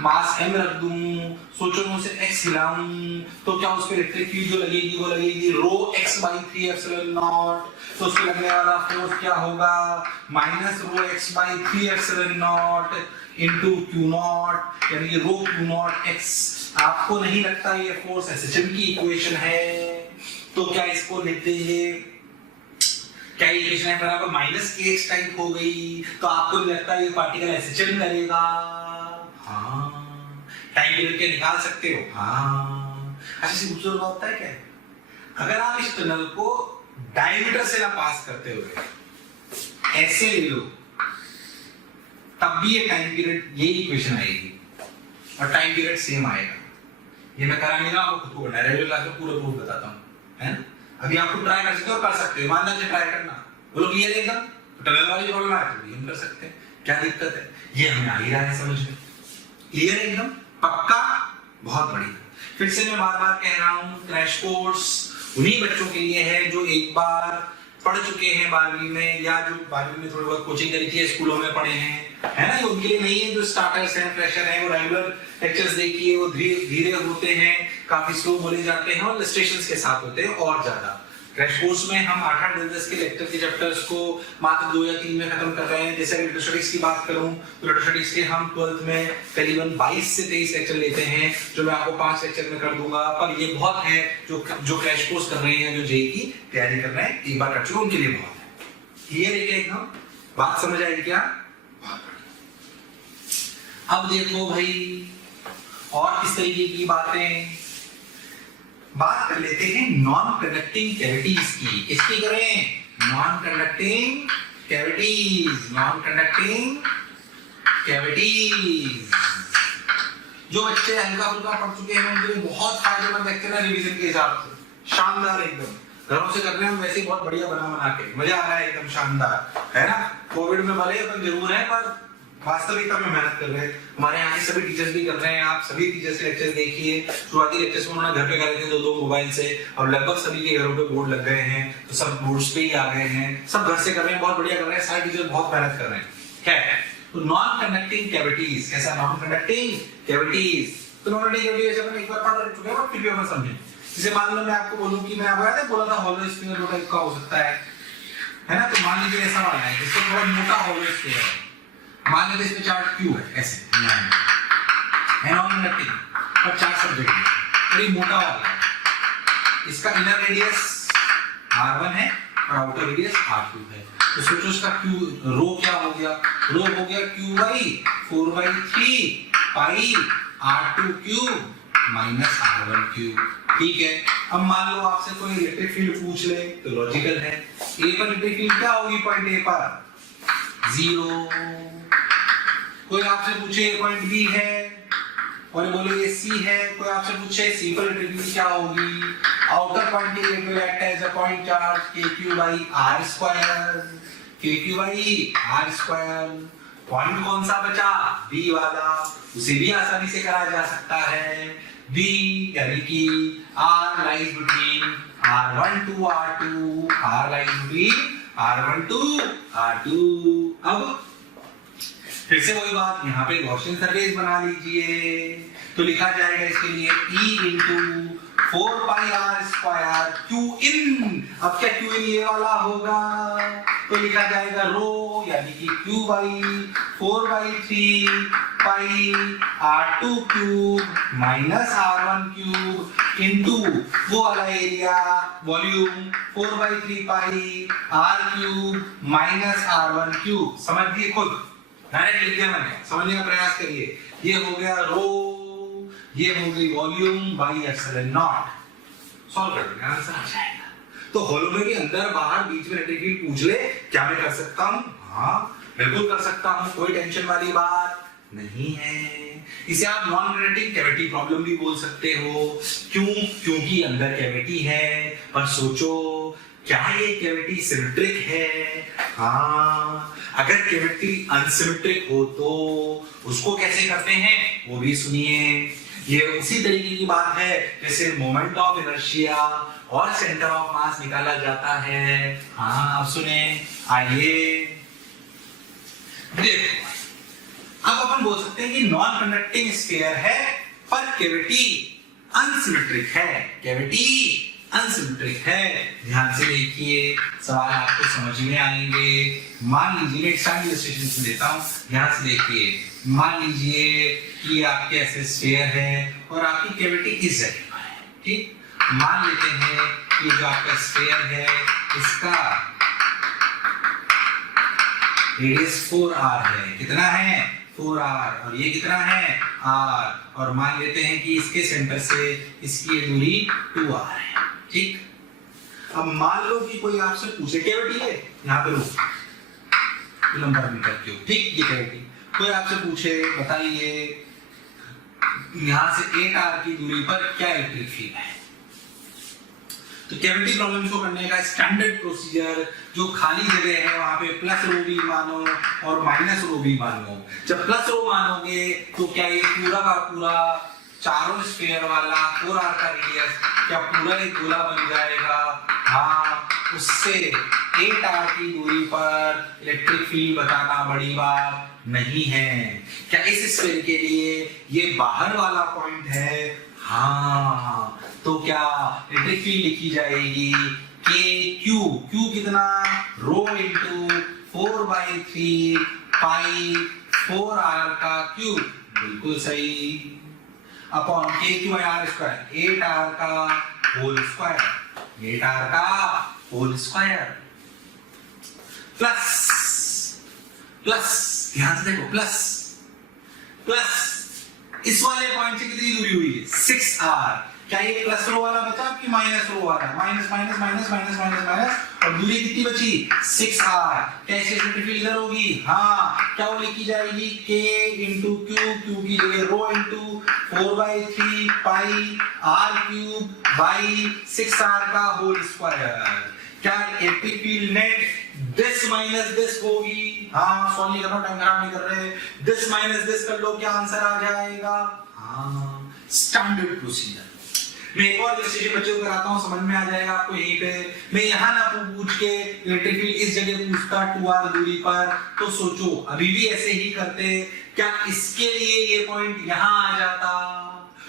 मास m रख दूं, सोचो मैं उसे x हिलाऊं, तो क्या उस पर इलेक्ट्रिक फील्ड जो लगेगी वो लगेगी ρx/3ε0। तो उसमें लगने वाला फोर्स क्या होगा, -ρx/3ε0 into q0, यानी कि ρq0x। आपको नहीं लगता ये फोर्स एसएचएम की इक्वेशन है? तो क्या इसको लिख देंगे, क्या ये इक्वेशन है बराबर -kx टाइप हो गई, तो आपको नहीं लगता ये पार्टिकल एसएचएम करेगा? हाँ। टाइम पीरियड के निकाल सकते हो? हाँ। अच्छा सी खूबसूरत बात है क्या, अगर आप इस टनल को डायमीटर से ना पास करते हुए ऐसे ले लो, तब भी ये टाइम पीरियड यही इक्वेशन आएगी और टाइम पीरियड सेम आएगा। ये मैं करा नहीं रहा, आपको खुद को करना है। रेगुलर क्लास में पूरा प्रूफ बताता हूँ, है ना। अभी आपको ट्राई कर सकते हो, कर सकते हो, ईमानदारी से ट्राई करना। बोलो क्लियर है एकदम, टनल वाली प्रॉब्लम है तो हम कर सकते हैं, क्या दिक्कत है। ये हमें आ ही रहा है समझ में, क्लियर है एकदम, पक्का, बहुत बढ़िया। फिर से मैं बार बार कह रहा हूँ, क्रैश कोर्स उन्हीं बच्चों के लिए है जो एक बार पढ़ चुके हैं 12वीं में, या जो 12वीं में थोड़ी बहुत कोचिंग करी थी, स्कूलों में पढ़े हैं, है ना। ये उनके लिए नहीं है जो स्टार्टर्स हैं, फ्रेशर हैं। वो रेगुलर लेक्चर्स देखिए, वो धीरे होते हैं, काफी स्लो बोले जाते हैं और इलस्ट्रेशंस के साथ होते हैं और ज्यादा। क्रैश कोर्स में हम 8-8 10 के लेक्चर के चैप्टर्स को मात्र 2 या 3 में खत्म कर रहे हैं। जैसे इलेक्ट्रोस्टैटिक्स की बात करूं तो इलेक्ट्रोस्टैटिक्स के हम 12th में करीबन 22 से 23 लेक्चर लेते हैं, जो मैं आपको 5 लेक्चर में कर दूंगा। पर ये बहुत है जो क्रैश कोर्स कर रहे हैं, जो जेईई की तैयारी कर रहे हैं, एक बार कर चुके उनके लिए बहुत है। क्लियर है क्या एकदम, बात समझ आई क्या? अब देखो भाई और किस तरीके की बातें, बात कर लेते हैं नॉन कंडक्टिंग कैविटीज की। किसकी करें? Non conducting cavities. Non conducting cavities जो बच्चे हल्का फुल्का पढ़ चुके हैं उनके लिए बहुत फायदेमंद लेक्चर है रिवीजन के हिसाब से। शानदार एकदम, घरों से कर रहे हैं हम वैसे बहुत बढ़िया बना के, मजा आ रहा है एकदम शानदार, है ना। कोविड में भले अपन जरूर है पर वास्तविकता में मेहनत कर रहे हैं। हमारे यहाँ के सभी टीचर्स भी कर रहे हैं, आप सभी टीचर्स के लेक्चर्स देखिए। शुरुआती लेक्चर्स में उन्होंने घर पे कर रहे थे 2-2 मोबाइल से, अब लगभग सभी के घरों पे बोर्ड लग गए हैं, तो सब बोर्ड्स पे ही आ गए हैं, सब घर से कर रहे हैं, बहुत बढ़िया कर रहे हैं, सारे टीचर्स बहुत मेहनत कर रहे हैं। खैर, तो नॉन कंडक्टिंग कैविटीज, कैसा नॉन कंडक्टिंग कैविटीज, तो नॉन कंडक्टिंग कैविटीज अपन एक बार पढ़ चुके हैं, फिर भी अपन समझें। जैसे मान लो मैं आपको बोलूं कि मैं आपको बोला था हॉलो स्फीयर टाइप का हो सकता है ना। तो मान लीजिए ऐसा वाला है जिसको थोड़ा मोटा हॉलो स्फीयर है, मान लीजिए इसमें चार्ज क्यू है, ऐसे है नॉन कंडक्टिंग और चार्ज सब्जेक्ट है, बड़ी मोटा वाला है। इसका इनर रेडियस r1 है और आउटर रेडियस r2 है। तो सोचो इसका क्यू रो क्या हो गया, रो हो गया q/4/3 पाई r2 cube minus r1 cube. ठीक है, अब मान लो आपसे कोई इलेक्ट्रिक फील्ड पूछ ले तो लॉजिकल है, ए पर इलेक्ट्रिक फील्ड क्या होगी, पॉइंट ए पर 0। कोई आपसे पूछे पॉइंट बी है और बोले ये सी है, कोई आपसे पूछे सी पर इलेक्ट्रिक फील्ड क्या होगी, आउटर पॉइंट के लिए will act as a point charge kq/r², kq/r²। Point कौन सा बचा, बी वाला, उसे भी आसानी से करा जा सकता है। बी यानी कि r lies between r1 to r2, r lies between r1 to r2। अब फिर से वही बात, यहाँ पे गॉसियन सरफेस बना लीजिए, तो लिखा जाएगा इसके लिए E into 4πr² Qin। अब क्या Qin ये वाला होगा, तो लिखा जाएगा रो यानी कि q/4/3 पाई r2 cube minus r1 cube. Into वो वाला area volume 4/3 pi r cube minus r1 cube. समझिए खुद, डायरेक्ट लिख दिया मैंने, समझने का प्रयास करिए। ये हो गया रो, ये हो गई volume by epsilon not. Solve कर देंगे, आंसर आ जाएगा। तो हॉलो में भी अंदर बाहर बीच में इलेक्ट्रिक फील्ड पूछ ले, क्या मैं कर सकता हूं? हाँ बिल्कुल कर सकता हूं, कोई टेंशन वाली बात नहीं है। इसे आप नॉन ग्रेटिंग कैविटी प्रॉब्लम भी बोल सकते हो। क्यों? क्योंकि अंदर कैविटी है, पर सोचो क्या ये कैविटी सिमेट्रिक है? हाँ, अगर कैविटी अनसिमेट्रिक हो तो उसको कैसे करते हैं वो भी सुनिए। ये उसी तरीके की बात है जैसे मोमेंट ऑफ इनर्शिया और सेंटर ऑफ मास निकाला जाता है। हाँ, अब सुने, आइए देखो, अब अपन बोल सकते हैं कि नॉन कंडक्टिंग स्फीयर है पर कैविटी अनसिमेट्रिक है। कैविटी अनसिमेट्रिक है। ध्यान से देखिए, सवाल आपको समझ में आएंगे। मान लीजिए, एक साइड इलस्ट्रेशन से देता हूं, ध्यान से देखिए। मान लीजिए कि आपके ऐसे स्फीयर है और आपकी कैविटी इस जगह पर है, ठीक। मान लेते हैं कि जो आपका स्फीयर है इसका रेडियस 4r है। कितना है? 4r। और ये कितना है? r। और मान लेते हैं कि इसके सेंटर से इसकी दूरी 2r है, ठीक। अब मान लो कि कोई आपसे पूछे, कैविटी है यहाँ पे, रो लंबा मीटर क्यूब, ठीक, ये कैविटी। कोई आपसे पूछे, बताइए यहां से 8r की दूरी पर क्या इलेक्ट्रिक फील्ड है? तो कैविटी प्रॉब्लम को करने का स्टैंडर्ड प्रोसीजर, जो खाली जगह है वहां पे प्लस रो भी मानो और माइनस रो भी मानो। जब प्लस रो मानोगे तो क्या ये पूरा का पूरा चारों स्फीयर वाला 4r का रेडियस क्या पूरा एक गोला बन जाएगा? हाँ, उससे 8r की दूरी पर इलेक्ट्रिक फील्ड बताना बड़ी बात नहीं है। क्या इस स्फीयर के लिए ये बाहर वाला पॉइंट है? हाँ, तो क्या इलेक्ट्रिक फील्ड लिखी जाएगी के क्यू, क्यू कितना? रो इंटू 4/3 पाई 4r का क्यूब, बिल्कुल सही, अपॉन के Q by R square, 8r का होल स्क्वायर, 8r का होल स्क्वायर प्लस प्लस, ध्यान से देखो, प्लस प्लस इस वाले पॉइंट से कितनी दूरी हुई है? 6r। क्या ये प्लस रो वाला बचा कि माइनस रो वाला? Minus minus minus minus minus minus, और दूरी कितनी बची? 6r। कैसे इलेक्ट्रिक फील्ड इधर होगी? हाँ, क्या वो लिखी जाएगी? k इंटू क्यू, क्यू की जगह rho into 4/3 pi r cube by 6r का होल स्क्वायर। क्या electric field net this minus this होगी? हाँ, सॉल्व नहीं करना, टाइम खराब नहीं कर रहे। दिस माइनस दिस कर लो, क्या आंसर आ जाएगा? हाँ, स्टैंडर्ड प्रोसीजर। मैं एक और इलस्ट्रेशन बच्चों को कराता हूं, समझ में आ जाएगा आपको। यहीं पे मैं यहाँ ना पूछ के इलेक्ट्रिक फील्ड इस जगह पूछता 2r दूरी पर, तो सोचो अभी भी ऐसे ही करते। क्या इसके लिए ये पॉइंट यहाँ आ जाता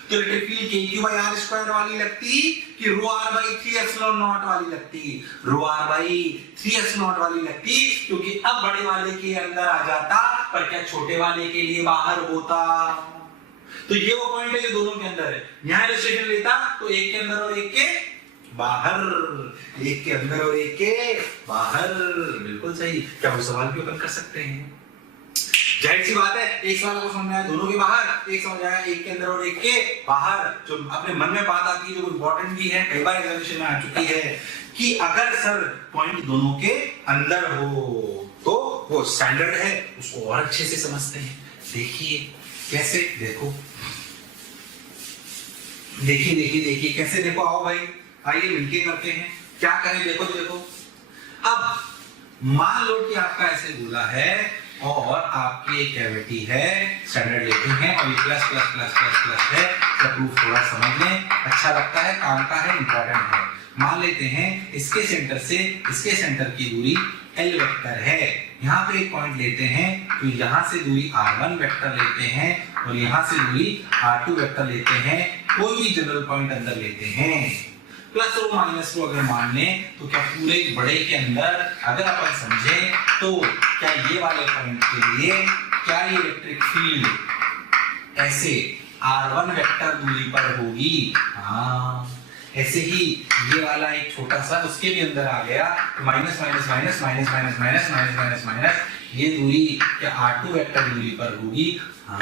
तो इलेक्ट्रिक फील्ड के क्यू बाई आर स्क्वायर वाली लगती कि रो r बाई 3 एप्सिलॉन नॉट वाली लगती? रो r बाई 3 एप्सिलॉन नॉट वाली लगती, क्योंकि अब बड़े वाले के अंदर आ जाता, पर क्या छोटे वाले के लिए बाहर होता? तो ये वो पॉइंट है जो दोनों के अंदर है। यहां इलस्ट्रेशन लेता तो एक के अंदर और एक के बाहर, एक के अंदर और एक के बाहर, बिल्कुल सही। क्या वो सवाल भी ओपन कर सकते हैं? जाहिर सी बात है, एक सवाल को समझ में आया दोनों के बाहर, एक समझ आया एक के अंदर और एक के बाहर। जो अपने मन में बात आती है, जो इंपॉर्टेंट भी है, कई बार एग्जामिनेशन में आ चुकी है, कि अगर सर पॉइंट दोनों के अंदर हो तो वो स्टैंडर्ड है, उसको और अच्छे से समझते हैं। देखिए कैसे, देखो देखिए देखिए देखिए कैसे, देखो, आओ भाई, आइए मिलके करते हैं। क्या करें? देखो देखो, अब मान लो कि आपका ऐसे गोला है और आपकी एक कैविटी है, स्टैंडर्ड लेते हैं, और ये plus plus plus plus plus है। तो प्रूफ थोड़ा समझ लें, अच्छा लगता है, काम का है, इंपॉर्टेंट है। मान लेते हैं इसके सेंटर से इसके सेंटर की दूरी L वेक्टर है। यहाँ पे एक पॉइंट लेते हैं, तो यहाँ से दूरी R1 वेक्टर लेते हैं और यहाँ से दूरी R2 वेक्टर लेते हैं। कोई भी जनरल पॉइंट अंदर लेते हैं। प्लस रो माइनस रो अगर मान लें तो क्या पूरे बड़े के अंदर अगर अपन समझे तो क्या ये वाले पॉइंट के लिए क्या ये इलेक्ट्रिक फील्ड ऐसे r1 वेक्टर दूरी पर होगी। हाँ, ऐसे ही ये वाला एक छोटा सा उसके भी अंदर आ गया, minus minus minus minus minus minus minus minus minus, ये दूरी क्या r2 वेक्टर दूरी पर होगी। हाँ,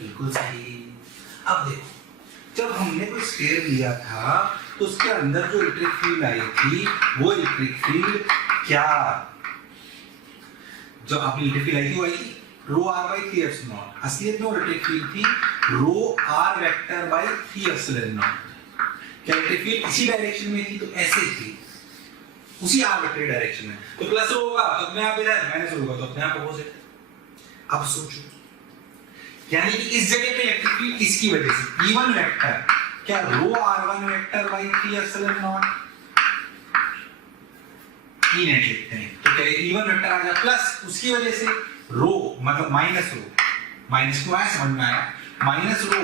बिल्कुल सही। अब देखो, जब हमने कोई स्फीयर लिया था तो उसके अंदर जो इलेक्ट्रिक फील्ड आई थी, वो इलेक्ट्रिक फील्ड क्या, जो आपने इलेक्ट्रिक फील्ड आई थी वो आई थी रो r by 3 एप्सिलॉन नॉट। असलियत में वो इलेक्ट्रिक फील्ड थी रो r vector by 3 epsilon not. क्या इलेक्ट्रिक फील्ड इसी डायरेक्शन में थी, तो ऐसे थी, उसी r वेक्टर डायरेक्शन में, तो प्लस होगा तो अपने आप इधर, माइनस होगा तो अपने आप अपोजिट। अब सोचो, यानी कि इस जगह पे इलेक्ट्रिक फील्ड इसकी वजह से E1 वेक्टर क्या रो r1 vector by 3 epsilon not E net लिखते हैं, तो क्या E1 वेक्टर आ गया प्लस उसकी वजह से रो मतलब माइनस रो, माइनस को आया समझ में आया, minus rho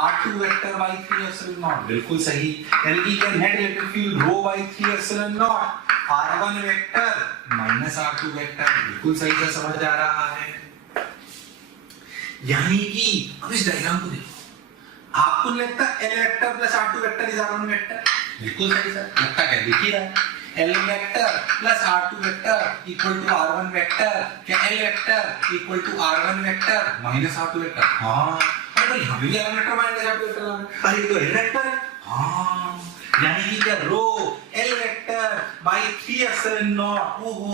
r2 vector by 3 epsilon naught. बिल्कुल सही, यानी कि क्या net electric field rho by 3 epsilon naught r1 vector minus r2 vector. बिल्कुल सही से समझ आ रहा है। यानी कि अब इस डायग्राम को देखो, आपको लगता है L vector plus R2 vector is R1 vector. बिल्कुल सही सर, लगता क्या दिख ही रहा है, L vector plus R2 vector equal to R1 vector, क्या L vector equal to R1 vector minus R2 vector. हाँ, अरे यहाँ भी R1 vector minus R2 vector आ रहा है, अरे ये तो L वेक्टर है। हाँ, यानी कि क्या rho L vector by 3 epsilon naught. ओ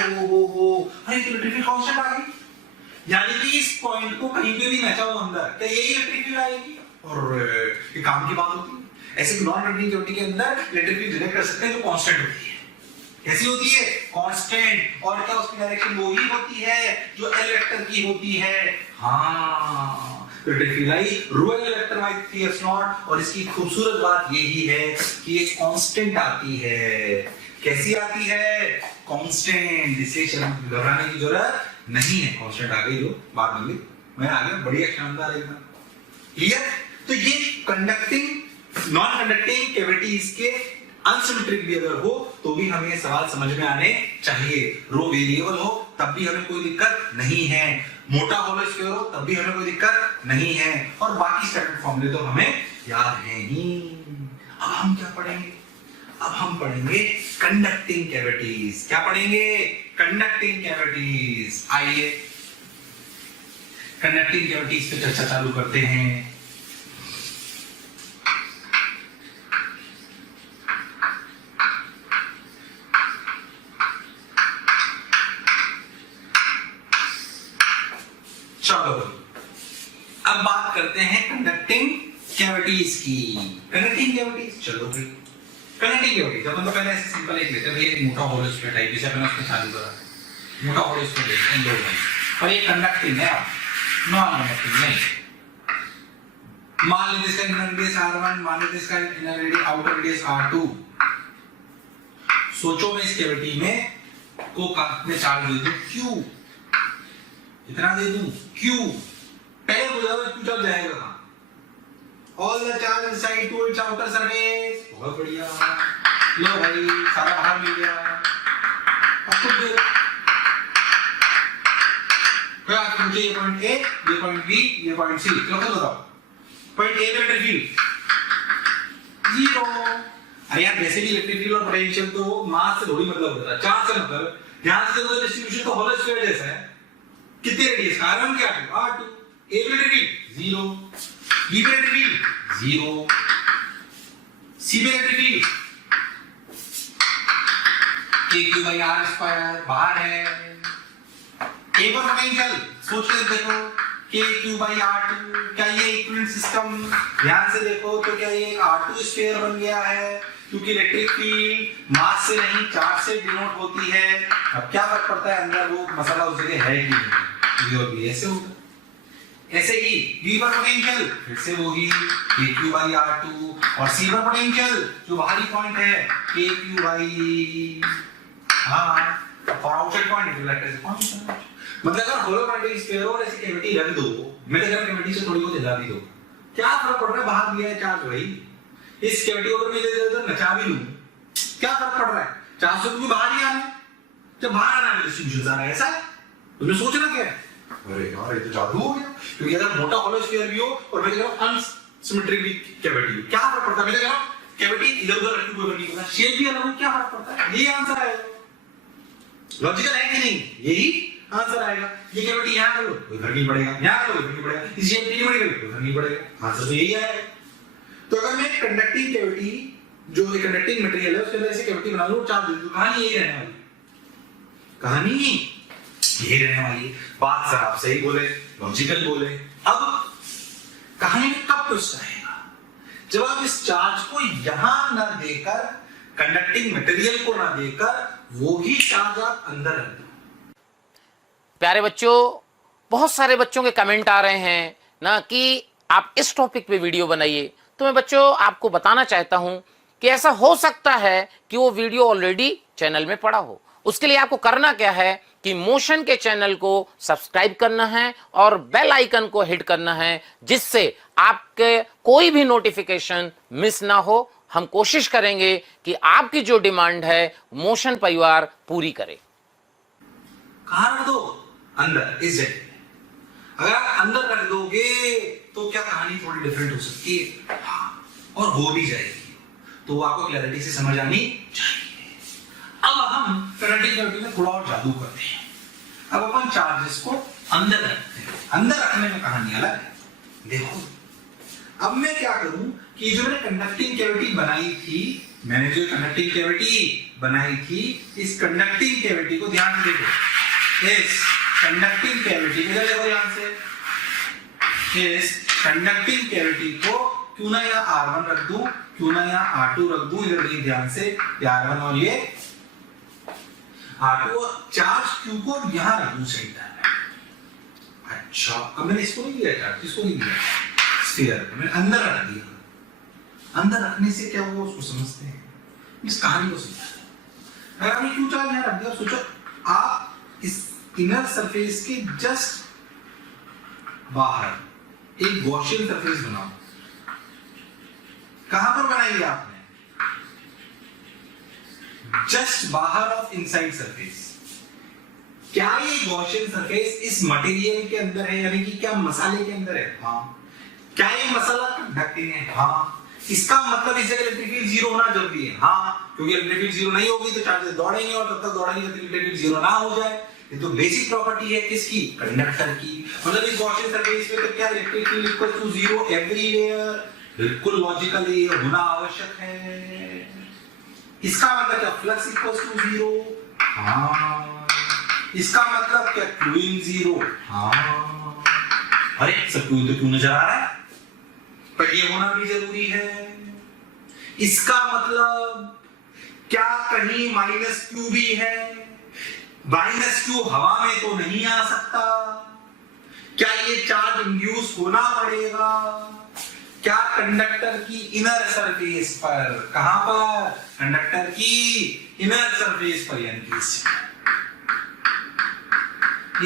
अरे तो इलेक्ट्रिक फील्ड कांस्टेंट आ गई, यानी कि इस पॉइंट को कहीं पे भी नचाओ अंदर, क्या यही इलेक्ट्रिक फील्ड आएगी। और ये काम की बात होती है, ऐसे नॉन कंडक्टिंग कैविटी के अंदर इलेक्ट्रिक फील्ड जनरेट कर सकते हैं जो कांस्टेंट होती है। कैसी होती है, कांस्टेंट, और क्या उसकी डायरेक्शन वो ही होती है जो L वेक्टर की होती है। हाँ, electric field I rho L vector by 3 epsilon naught, और इसकी खूबसूरत बात यही है कि ये कांस्टेंट आती है। कैसी आती है, कांस्टेंट, इसलिए घबराने की जरूरत नहीं है, कांस्टेंट आ गई जो बात बन गई, मैं आ गया, बढ़िया शानदार एकदम क्लियर। तो ये कंडक्टिंग नॉन कंडक्टिंग कैविटीज के अनसिमेट्रिक भी अगर हो तो भी हमें सवाल समझ में आने चाहिए। रो वेरिएबल हो तब भी हमें कोई दिक्कत नहीं है, मोटा होलो स्फीयर हो तब भी हमें कोई दिक्कत नहीं है, और बाकी स्टैंडर्ड फॉर्मूले तो हमें याद हैं ही। अब हम क्या पढ़ेंगे, अब हम पढ़ेंगे कंडक्टिंग कैविटीज। क्या पढ़ेंगे, कंडक्टिंग कैविटीज। आइए कंडक्टिंग कैविटीज पे चर्चा चालू करते हैं। चलो अब बात करते हैं कंडक्टिंग कैविटीज की। कंडक्टिंग कैविटीज, चलो भाई कंडक्टिंग कैविटीज अपन तो पहले ऐसे सिंपल एक लेते हैं, ये मोटा होलो स्फीयर टाइप जैसे अपन उसमें चालू करा, मोटा होलो स्फीयर लेते हैं दो भाई, और ये कंडक्टिंग है, नॉन कंडक्टिंग नहीं। मान लीजिए इसका इनर रेडियस R1, मान लीजिए इसका inner radius outer radius R2। सोचो मैं इस कैविटी में को में चार्ज दे दूं Q, इतना दे दूं Q, पहले बोला Q जब जाएगा कहां, all the charge inside to its outer surface. बहुत बढ़िया, लो भाई सारा बाहर मिल गया। अब खुद दे क्या मुझे ये पॉइंट ए, ये पॉइंट बी, ये पॉइंट सी, चलो खुद बताओ। पॉइंट ए में इलेक्ट्रिक फील्ड 0। अरे यार वैसे भी इलेक्ट्रिक फील्ड और पोटेंशियल तो मास से थोड़ी मतलब होता है, चार्ज से मतलब। ध्यान से देखो डिस्ट्रीब्यूशन तो होलो स्फीयर जैसा है, कितने रेडियस का R1 के R2, ए में इलेक्ट्रिक फील्ड 0, बी में इलेक्ट्रिक फील्ड 0, सी में electric field KQ by R square बाहर है। ए पर पोटेंशियल सोच के देखो KQ by R2, क्या ये इक्विवेलेंट सिस्टम, ध्यान से देखो तो क्या ये एक R2 स्फीयर बन गया है, क्योंकि इलेक्ट्रिक फील्ड मास से नहीं चार्ज से डिनोट होती है। अब क्या फर्क पड़ता है अंदर वो मसाला उस जगह है कि नहीं, ये और भी ऐसे होगा। ऐसे ही B पर पोटेंशियल फिर से वही KQ by R2, और C पर पोटेंशियल जो बाहरी पॉइंट है KQ by और आउटसाइड पॉइंट इलेक्ट्रिक पॉइंट। मतलब अगर होलो कंडक्टिंग स्फीयर और ऐसी कैविटी रख दो, मैं अगर कैविटी से थोड़ी बहुत हिला भी दो, क्या फर्क पड़ रहा है, बाहर दिया है चार्ज भाई, इस कैविटी को अगर मैं इधर नचा भी लूं क्या फर्क पड़ रहा है, चार्ज तो भी बाहर ही आना है, जब बाहर आना है डिस्ट्रीब्यूशन आ रहा है, ऐसा है। तुम्हें सोचना क्या है, अरे यार ये तो जादू हो गया, क्योंकि अगर मोटा होलो स्फीयर भी हो और मैं कह रहा हूं अनसिमेट्रिक भी कैविटी हो, क्या फर्क पड़ता है? मैं कह रहा हूं कैविटी इधर उधर रखी कोई फर्क नहीं पड़ता, शेप भी अलग हो, क्या फर्क पड़ता है? ये आंसर आएगा। लॉजिकल है कि नहीं? यही आंसर आएगा। ये कैविटी यहां कर लो कोई फर्क नहीं पड़ेगा, यहां कर लो कोई फर्क नहीं पड़ेगा, इस शेप नहीं बनेगा कोई फर्क नहीं पड़ेगा, आंसर तो यही आएगा। तो अगर मैं कंडक्टिंग कैविटी जो एक कंडक्टिंग मटेरियल है उसके अंदर ऐसे कैविटी बना लूं, चार्ज दे दूं, कहानी यही रहने वाली, कहानी यही रहने वाली। बात सर आप सही बोले, लॉजिकल बोले। अब कहानी में कब ट्विस्ट आएगा? जब आप इस चार्ज को यहां ना देकर, कंडक्टिंग मटेरियल को ना देकर, वो ही चार्ज आप अंदर रख दो। प्यारे बच्चों, बहुत सारे बच्चों के कमेंट आ रहे हैं ना कि आप इस टॉपिक पे वीडियो बनाइए। तो मैं बच्चों आपको बताना चाहता हूं कि ऐसा हो सकता है कि वो वीडियो ऑलरेडी चैनल में पड़ा हो। उसके लिए आपको करना क्या है कि मोशन के चैनल को सब्सक्राइब करना है और बेल आइकन को हिट करना है, जिससे आपके कोई भी नोटिफिकेशन मिस ना हो। हम कोशिश करेंगे कि आपकी जो डिमांड है मोशन परिवार पूरी करे। कहां रख दो? अंदर, इस जगह। अगर आप अंदर रख दोगे तो क्या कहानी थोड़ी डिफरेंट हो सकती है, और हो भी जाएगी, तो आपको क्लैरिटी से समझ आनी चाहिए। अब हम कंडक्टिंग कैविटी में थोड़ा और जादू करते हैं। अब अपन चार्जेस को अंदर रखते हैं। अंदर रखने में कहानी अलग है। देखो अब मैं क्या करूं कि जो मैंने कंडक्टिंग कैविटी बनाई थी, मैंने जो कंडक्टिंग कैविटी बनाई थी, इस कंडक्टिंग कैविटी को ध्यान से देखो। इस कंडक्टिंग कैविटी को देखो ध्यान से, इस कंडक्टिंग कैविटी को क्यों ना यहाँ R1 रख दूं, क्यों ना यहाँ R2 रख दूं, इधर देखिए ध्यान से, R1 और ये R2 और चार्ज Q को यहां रख दूं सेंटर में। अच्छा, अब मैंने इसको नहीं दिया चार्ज, इसको नहीं दिया, स्फीयर मैंने अंदर रख दिया। अंदर रखने से क्या हुआ उसको समझते हैं, इस कहानी को समझते हैं। अगर हमने Q चार्ज यहां रख दिया, सोचो आप इस इनर सरफेस के जस्ट बाहर एक गॉसियन सरफेस बनाओ। कहां पर बनाई है आपने? जस्ट बाहर ऑफ इनसाइड सरफेस। क्या ये गॉसियन सरफेस इस मटेरियल के अंदर है, यानी कि क्या मसाले के अंदर है? हाँ। क्या ये मसाला कंडक्टिंग है? हाँ। इसका मतलब इस जगह इलेक्ट्रिक फील्ड जीरो होना जरूरी है। हाँ, क्योंकि इलेक्ट्रिक फील्ड जीरो नहीं होगी तो चार्जेस दौड़ेंगे, और तब तक दौड़ेंगे जब तक इलेक्ट्रिक फील्ड जीरो ना हो जाए। ये तो बेसिक प्रॉपर्टी है किसकी? कंडक्टर की। मतलब इस गॉसियन सरफेस पे तो क्या electric field equal to zero everywhere, बिल्कुल लॉजिकली होना आवश्यक है। इसका मतलब क्या? Flux equal to zero. हाँ। इसका मतलब क्या? Q in zero. हाँ। अरे सब क्यू तो क्यों नजर आ रहा है, पर ये होना भी जरूरी है। इसका मतलब क्या कहीं माइनस क्यू भी है? माइनस क्यू हवा में तो नहीं आ सकता। क्या ये चार्ज इंड्यूस होना पड़ेगा? क्या कंडक्टर की इनर सरफेस पर? कहां पर? कंडक्टर की इनर सरफेस पर, यानी कि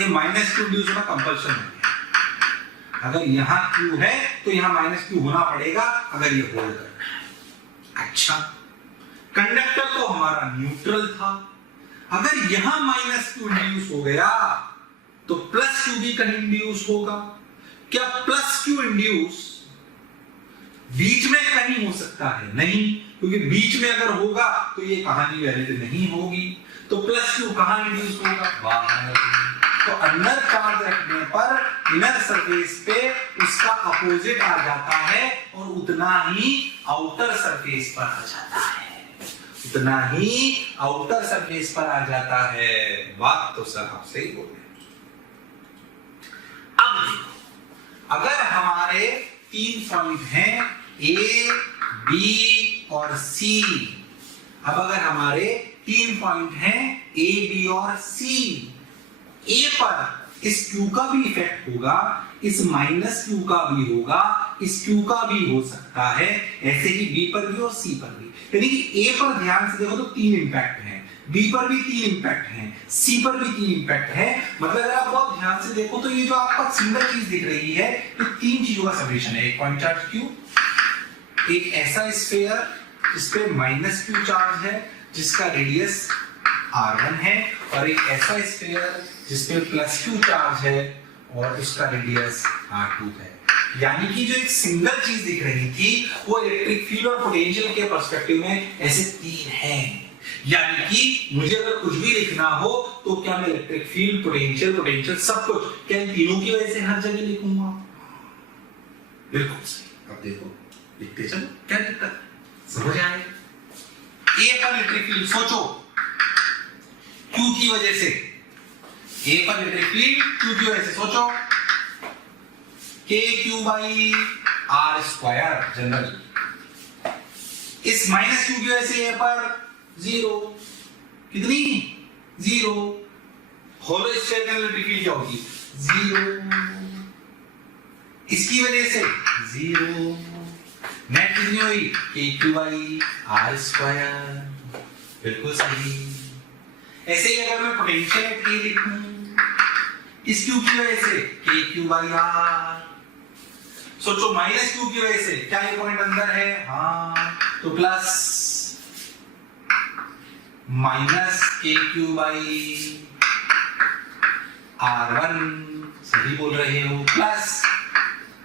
ये माइनस क्यू इंड्यूस होना कंपल्शन हो गया। अगर यहां क्यू है तो यहां माइनस क्यू होना पड़ेगा अगर ये होल्ड करना है। अच्छा, कंडक्टर तो हमारा न्यूट्रल था, अगर यहां माइनस क्यू इंड्यूस हो गया तो प्लस क्यू भी कहीं इंड्यूस होगा। क्या प्लस क्यू इंड्यूस बीच में कहीं हो सकता है? नहीं, क्योंकि बीच में अगर होगा तो ये कहानी वैलिड नहीं होगी। तो प्लस क्यू कहां इंड्यूस होगा? बाहर। तो अंदर चार्ज रखने पर इनर सरफेस पे उसका अपोजिट आ जाता है और उतना ही आउटर सरफेस पर आ जाता है, उतना ही आउटर सरफेस पर आ जाता है। बात तो सर आप सही बोले। अब देखो, अगर हमारे 3 पॉइंट हैं ए, बी और सी, अब अगर हमारे 3 पॉइंट हैं ए, बी और सी, ए पर इस Q का भी इफेक्ट होगा, इस माइनस Q का भी होगा, इस Q का भी हो सकता है, ऐसे ही B पर भी और C पर भी। यानी कि A पर ध्यान से देखो तो 3 इंपैक्ट हैं, B पर भी 3 इंपैक्ट हैं, C पर भी 3 इंपैक्ट है। मतलब अगर आप बहुत ध्यान से देखो तो ये जो आपका सिंगल चीज दिख रही है, ये 3 चीजों का समेशन है। एक पॉइंट चार्ज Q, एक ऐसा स्फीयर जिसपे माइनस Q चार्ज है जिसका रेडियस R1 है, और एक ऐसा स्फीयर जिसपे प्लस Q चार्ज है और इसका रेडियस r2 है। यानी कि जो एक सिंगल चीज दिख रही थी वो इलेक्ट्रिक फील्ड और पोटेंशियल के पर्सपेक्टिव में ऐसे तीन हैं। यानी कि मुझे अगर कुछ भी लिखना हो तो क्या मैं इलेक्ट्रिक फील्ड, पोटेंशियल सब कुछ क्या इन तीनों की वजह से हर जगह लिखूंगा? बिल्कुल सही। अब देखो लिखते चलो, क्या दिक्कत समझ आए? ए पर इलेक्ट्रिक फील्ड सोचो क्यू की वजह से, ए पर इलेक्ट्रिक फील्ड क्यू की वजह से सोचो, K Q by R square general, इस माइनस क्यू की वजह से ए पर जीरो, कितनी जीरो, होलो स्फीयर के अंदर इलेक्ट्रिक फील्ड क्या होगी? जीरो, इसकी वजह से जीरो, नेट कितनी हुई? के क्यू बाई आर स्क्वायर, बिल्कुल सही। ऐसे ही अगर मैं पोटेंशियल के लिखूं इस क्यू की वजह से के क्यू बाई आर, सोचो माइनस क्यू की वजह से क्या ये पॉइंट अंदर है? हाँ, तो plus minus K Q by R1, सही बोल रहे हो, प्लस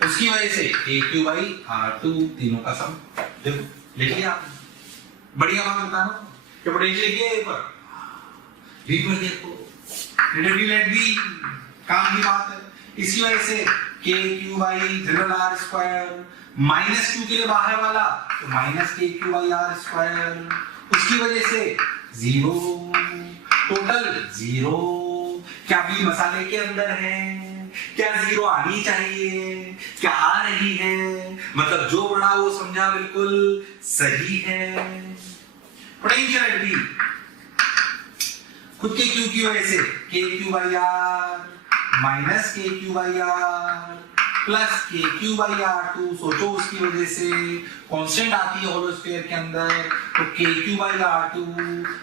उसकी वजह से के क्यू बाई R2, तीनों का सम। देखो लिख लिया आपने, बढ़िया बात बता रहा हूं कि पोटेंशियल लिखिए ए पर, बी पर देखो नेट बी, काम की बात है। इसकी वजह से K Q by general R square, minus Q के लिए बाहर वाला तो minus K Q by R square, उसकी वजह से जीरो, टोटल जीरो। क्या बी मसाले के अंदर है? क्या जीरो आनी चाहिए? क्या आ रही है? मतलब जो बड़ा वो समझा बिल्कुल सही है। पोटेंशियल एट बी खुद के क्यू की वजह से K Q by R minus K Q by R plus K Q by R2, सोचो उसकी वजह से कांस्टेंट आती है होलो स्फीयर के अंदर, तो के क्यू बाई R2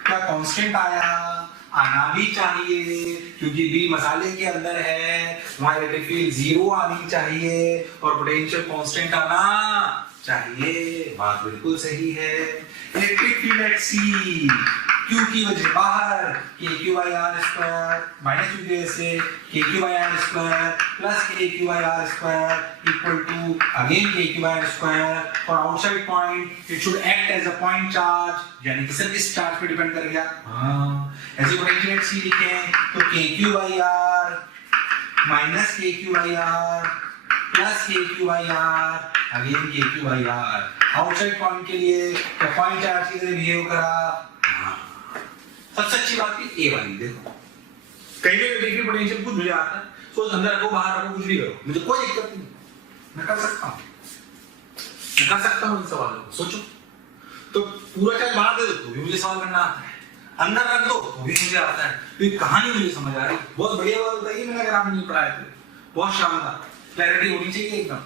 क्या कांस्टेंट आया? आना भी चाहिए क्योंकि बी मसाले के अंदर है, वहां इलेक्ट्रिक फील्ड जीरो आनी चाहिए और पोटेंशियल कांस्टेंट आना चाहिए। बात बिल्कुल सही है। Electric field at C, Q की वजह बाहर K Q by R square, minus Q की वजह से K Q by R square plus K Q by R square equal to again K Q by R square, और outside point it should act as a point charge, यानी कि सिर्फ इस charge पे depend कर गया। हाँ, ऐसे पोटेंशियल एट सी लिखें तो K Q by R minus K Q by R plus K Q by R again K Q by R. Outside point के लिए क्या पॉइंट चार्ज की तरह बिहेव करा? सबसे अच्छी बात की ए वाली, देखो कहीं भी इलेक्ट्रिक पोटेंशियल कुछ मुझे आता है, सोच अंदर रखो बाहर रखो कुछ भी करो, मुझे कोई दिक्कत नहीं, मैं कर सकता हूं इन सवालों को। सोचो तो पूरा चार्ज बाहर दे दो तो भी मुझे सवाल करना आता है, अंदर रख दो तो भी मुझे आता है, तो ये कहानी मुझे समझ आ रही। बहुत बढ़िया बात बताइए, मैंने अगर आपने नहीं पढ़ाया तो बहुत शानदार क्लैरिटी होनी चाहिए एकदम,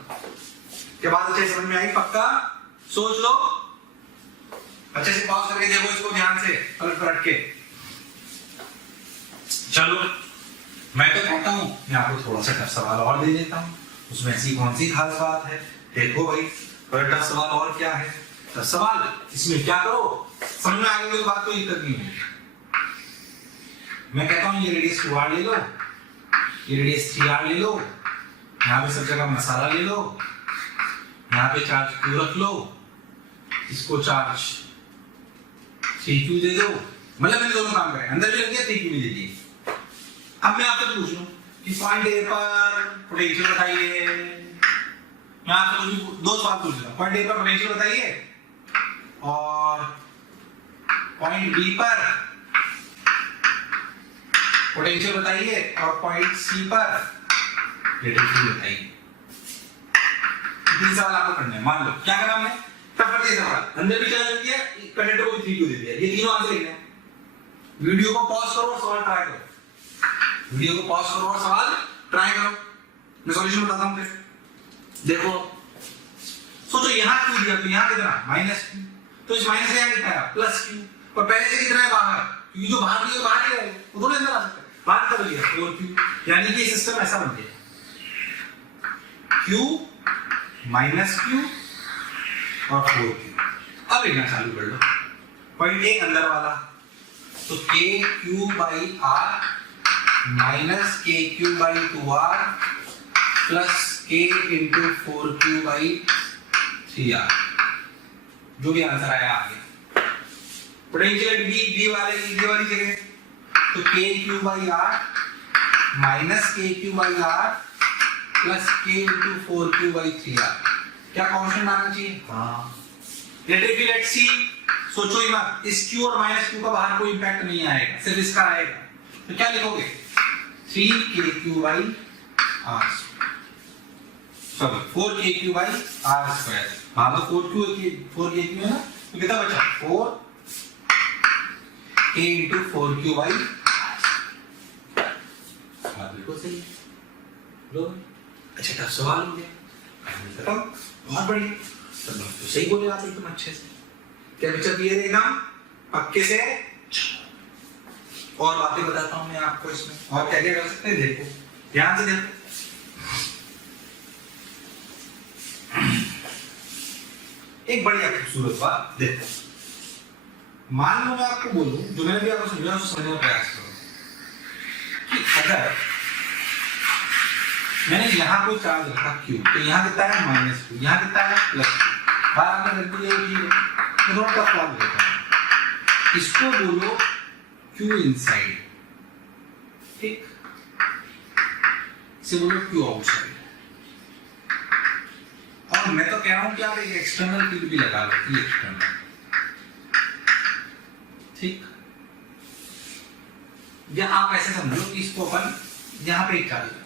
के बाद अच्छे समझ में आई पक्का। सोच लो, अच्छे से पॉज करके देखो इसको ध्यान से, पलट पलट के। चलो मैं तो कहता हूं मैं आपको थोड़ा सा टफ सवाल और दे देता हूं, उसमें ऐसी कौन सी खास बात है? देखो भाई थोड़ा टफ सवाल और क्या है? टफ सवाल इसमें क्या करो, समझ में आ गई तो बात कोई दिक्कत नहीं है। मैं कहता हूं ये रेडियस 2r ले लो, ये रेडियस 3r ले लो, यहाँ पे सब जगह मसाला ले लो, यहाँ पे चार्ज q रख लो, इसको चार्ज 3q दे दो, मतलब मैंने दोनों काम करे, अंदर भी लग गया 3q भी दे दिए। अब मैं आपसे पूछ लूं कि पॉइंट ए पर पोटेंशियल बताइए, मैं आपसे दो सवाल पूछ रहा हूं, पॉइंट ए पर पोटेंशियल बताइए और पॉइंट बी पर पोटेंशियल बताइए और पॉइंट सी पर इलेक्ट्रिक फील्ड बताइए। तीन सवाल आपको करने हैं। मान लो क्या करा हमने, तब कर दिया सवाल, अंदर भी चार्ज लग गया, कंडक्टर को भी 3q दे दिया, ये तीनों आंसर लिखने हैं। वीडियो को पॉज करो और सवाल ट्राई करो, वीडियो को पॉज करो और सवाल ट्राई करो, मैं सॉल्यूशन बताता हूं फिर। देखो सोचो यहां क्यू दिया तो यहां कितना -q, तो इस माइनस से यहां कितना है +q, और पहले से कितना है बाहर, क्योंकि जो बाहर दिया बाहर ही रहेगा, वो दोनों अंदर आ सकते हैं, बाहर कर लिया 4q, यानी कि सिस्टम ऐसा बन गया q -q और 4q। अब लिखना चालू कर लो, पॉइंट ए अंदर वाला तो k q by r minus k q by 2r plus k into 4q/3r, जो भी आंसर आया आ गया। पोटेंशियल बी वाली जगह तो kq/r minus kq/r plus k into 4q/3r, क्या कांस्टेंट आना चाहिए? हाँ। इलेक्ट्रिक फील्ड एट सी, सोचो ही मत, इस q और माइनस q का बाहर कोई इंपैक्ट नहीं आएगा, सिर्फ इसका आएगा। तो क्या लिखोगे? 3kq/r, sorry 4kq/r²। भाग 4kq है ना, तो कितना बचा? 4k into 4q/r। बिल्कुल सही है। लो अच्छा, टफ सवाल हो गया, खत्म, बहुत बढ़िया। तो सही बोले आप एकदम अच्छे से। क्या बच्चा क्लियर है एकदम पक्के से? और बातें बताता हूं मैं आपको इसमें, और क्या क्या कर सकते हैं, देखो ध्यान से देखो। एक बढ़िया खूबसूरत बात देखो, मान लो मैं आपको बोलूं, जो मैंने भी आपको समझाया उसको समझने का प्रयास करो कि अगर मैंने यहाँ कोई चार्ज रखा Q, तो यहाँ कितना है? -Q, यहाँ कितना है? +Q। बाहर आपने रख दिया ये, मैं थोड़ा टफ सवाल देता हूँ, इसको बोलो Q इनसाइड, ठीक, इसे बोलो Q आउटसाइड। और मैं तो कह रहा हूं कि आप एक एक्सटर्नल फील्ड भी लगा लो, ये एक्सटर्नल, ठीक, या आप ऐसे समझो कि इसको अपन यहाँ पे एक चार्ज करते हैं।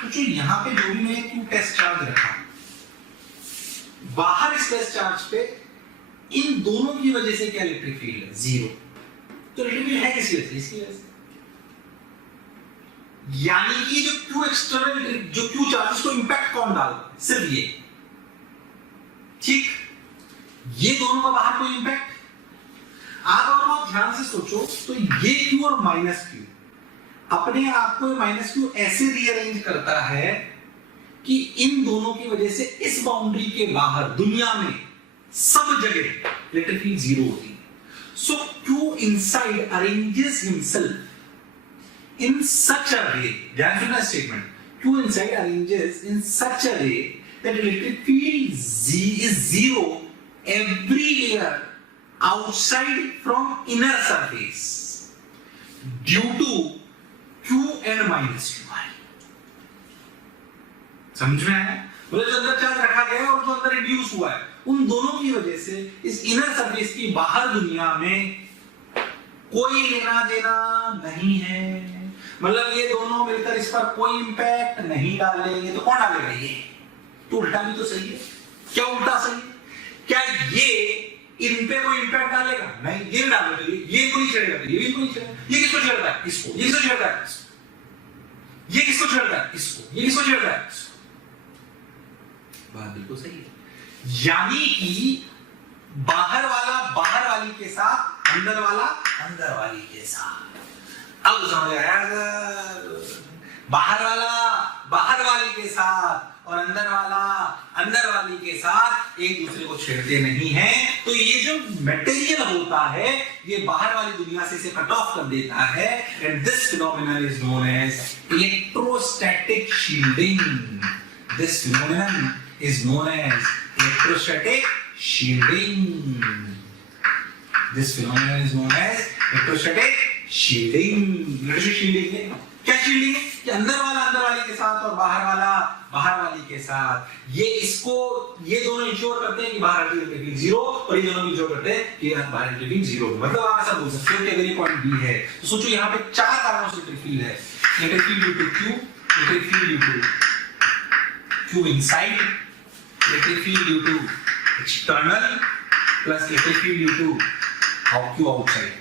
सोचो यहाँ पे जो भी मैंने Q टेस्ट चार्ज रखा, बाहर इस टेस्ट चार्ज पे इन दोनों की वजह से क्या इलेक्ट्रिक फील्ड है? 0। तो इलेक्ट्रिक फील्ड है किसकी वजह से? इसकी वजह से। यानी कि जो Q एक्सटर्नल, जो Q चार्जेस को इंपैक्ट कौन डालता है? सिर्फ ये, ठीक, ये दोनों का बाहर कोई इंपैक्ट। आप और बहुत ध्यान से सोचो तो ये Q और -Q अपने आप को -Q ऐसे रीअरेंज करता है कि इन दोनों की वजह से इस बाउंड्री के बाहर दुनिया में सब जगह इलेक्ट्रिक फील्ड 0 होती है। सो Q inside arranges himself in such a way, ध्यान सुनना statement, Q inside arranges in such a way that electric field is 0 everywhere outside from inner surface due to Q and -Q। समझ में आया? बोले जो अंदर चार्ज रखा गया है और जो अंदर इंड्यूस हुआ है, उन दोनों की वजह से इस इनर सरफेस की बाहर दुनिया में कोई लेना देना नहीं है। मतलब ये दोनों मिलकर इस पर कोई इंपैक्ट नहीं डालेंगे, तो कौन डालेगा? ये। तो उल्टा भी तो सही है। क्या उल्टा सही? क्या ये इन पे कोई इंपैक्ट डालेगा? नहीं, ये डालेगा, ये इनको नहीं छेड़ेगा, ये भी इनको नहीं छेड़ेगा। ये किसको छेड़ता है? इसको। ये किसको छेड़ता है? इसको। ये किसको छेड़ता है? इसको। ये किसको छेड़ता है? इसको। बात बिल्कुल सही है। यानी कि बाहर वाला बाहर वाली के साथ, अंदर वाला अंदर वाली के साथ। अब समझ आया? बाहर वाला बाहर वाली के साथ और अंदर वाला अंदर वाली के साथ एक दूसरे को छेड़ते नहीं हैं। तो ये जो मटेरियल होता है ये बाहर वाली दुनिया से इसे कट ऑफ कर देता है। And this phenomenon is known as electrostatic shielding. This phenomenon is known as electrostatic shielding. This phenomenon is known as electrostatic shielding. Electrostatic shielding है क्या? shielding है कि अंदर वाला अंदर वाली के साथ और बाहर वाला बाहर वाली के साथ, ये इसको ये दोनों इंश्योर करते हैं कि बाहर इलेक्ट्रिक फील्ड 0 और ये दोनों इंश्योर करते हैं कि बाहर इलेक्ट्रिक फील्ड 0। मतलब आप ऐसा बोल सकते हो कि अगर ये पॉइंट B है तो सोचो यहाँ पे 4 कारणों से इलेक्ट्रिक फील्ड है। Electric field due to Q, electric field due to Q inside, electric field due to external plus electric field due to Q outside।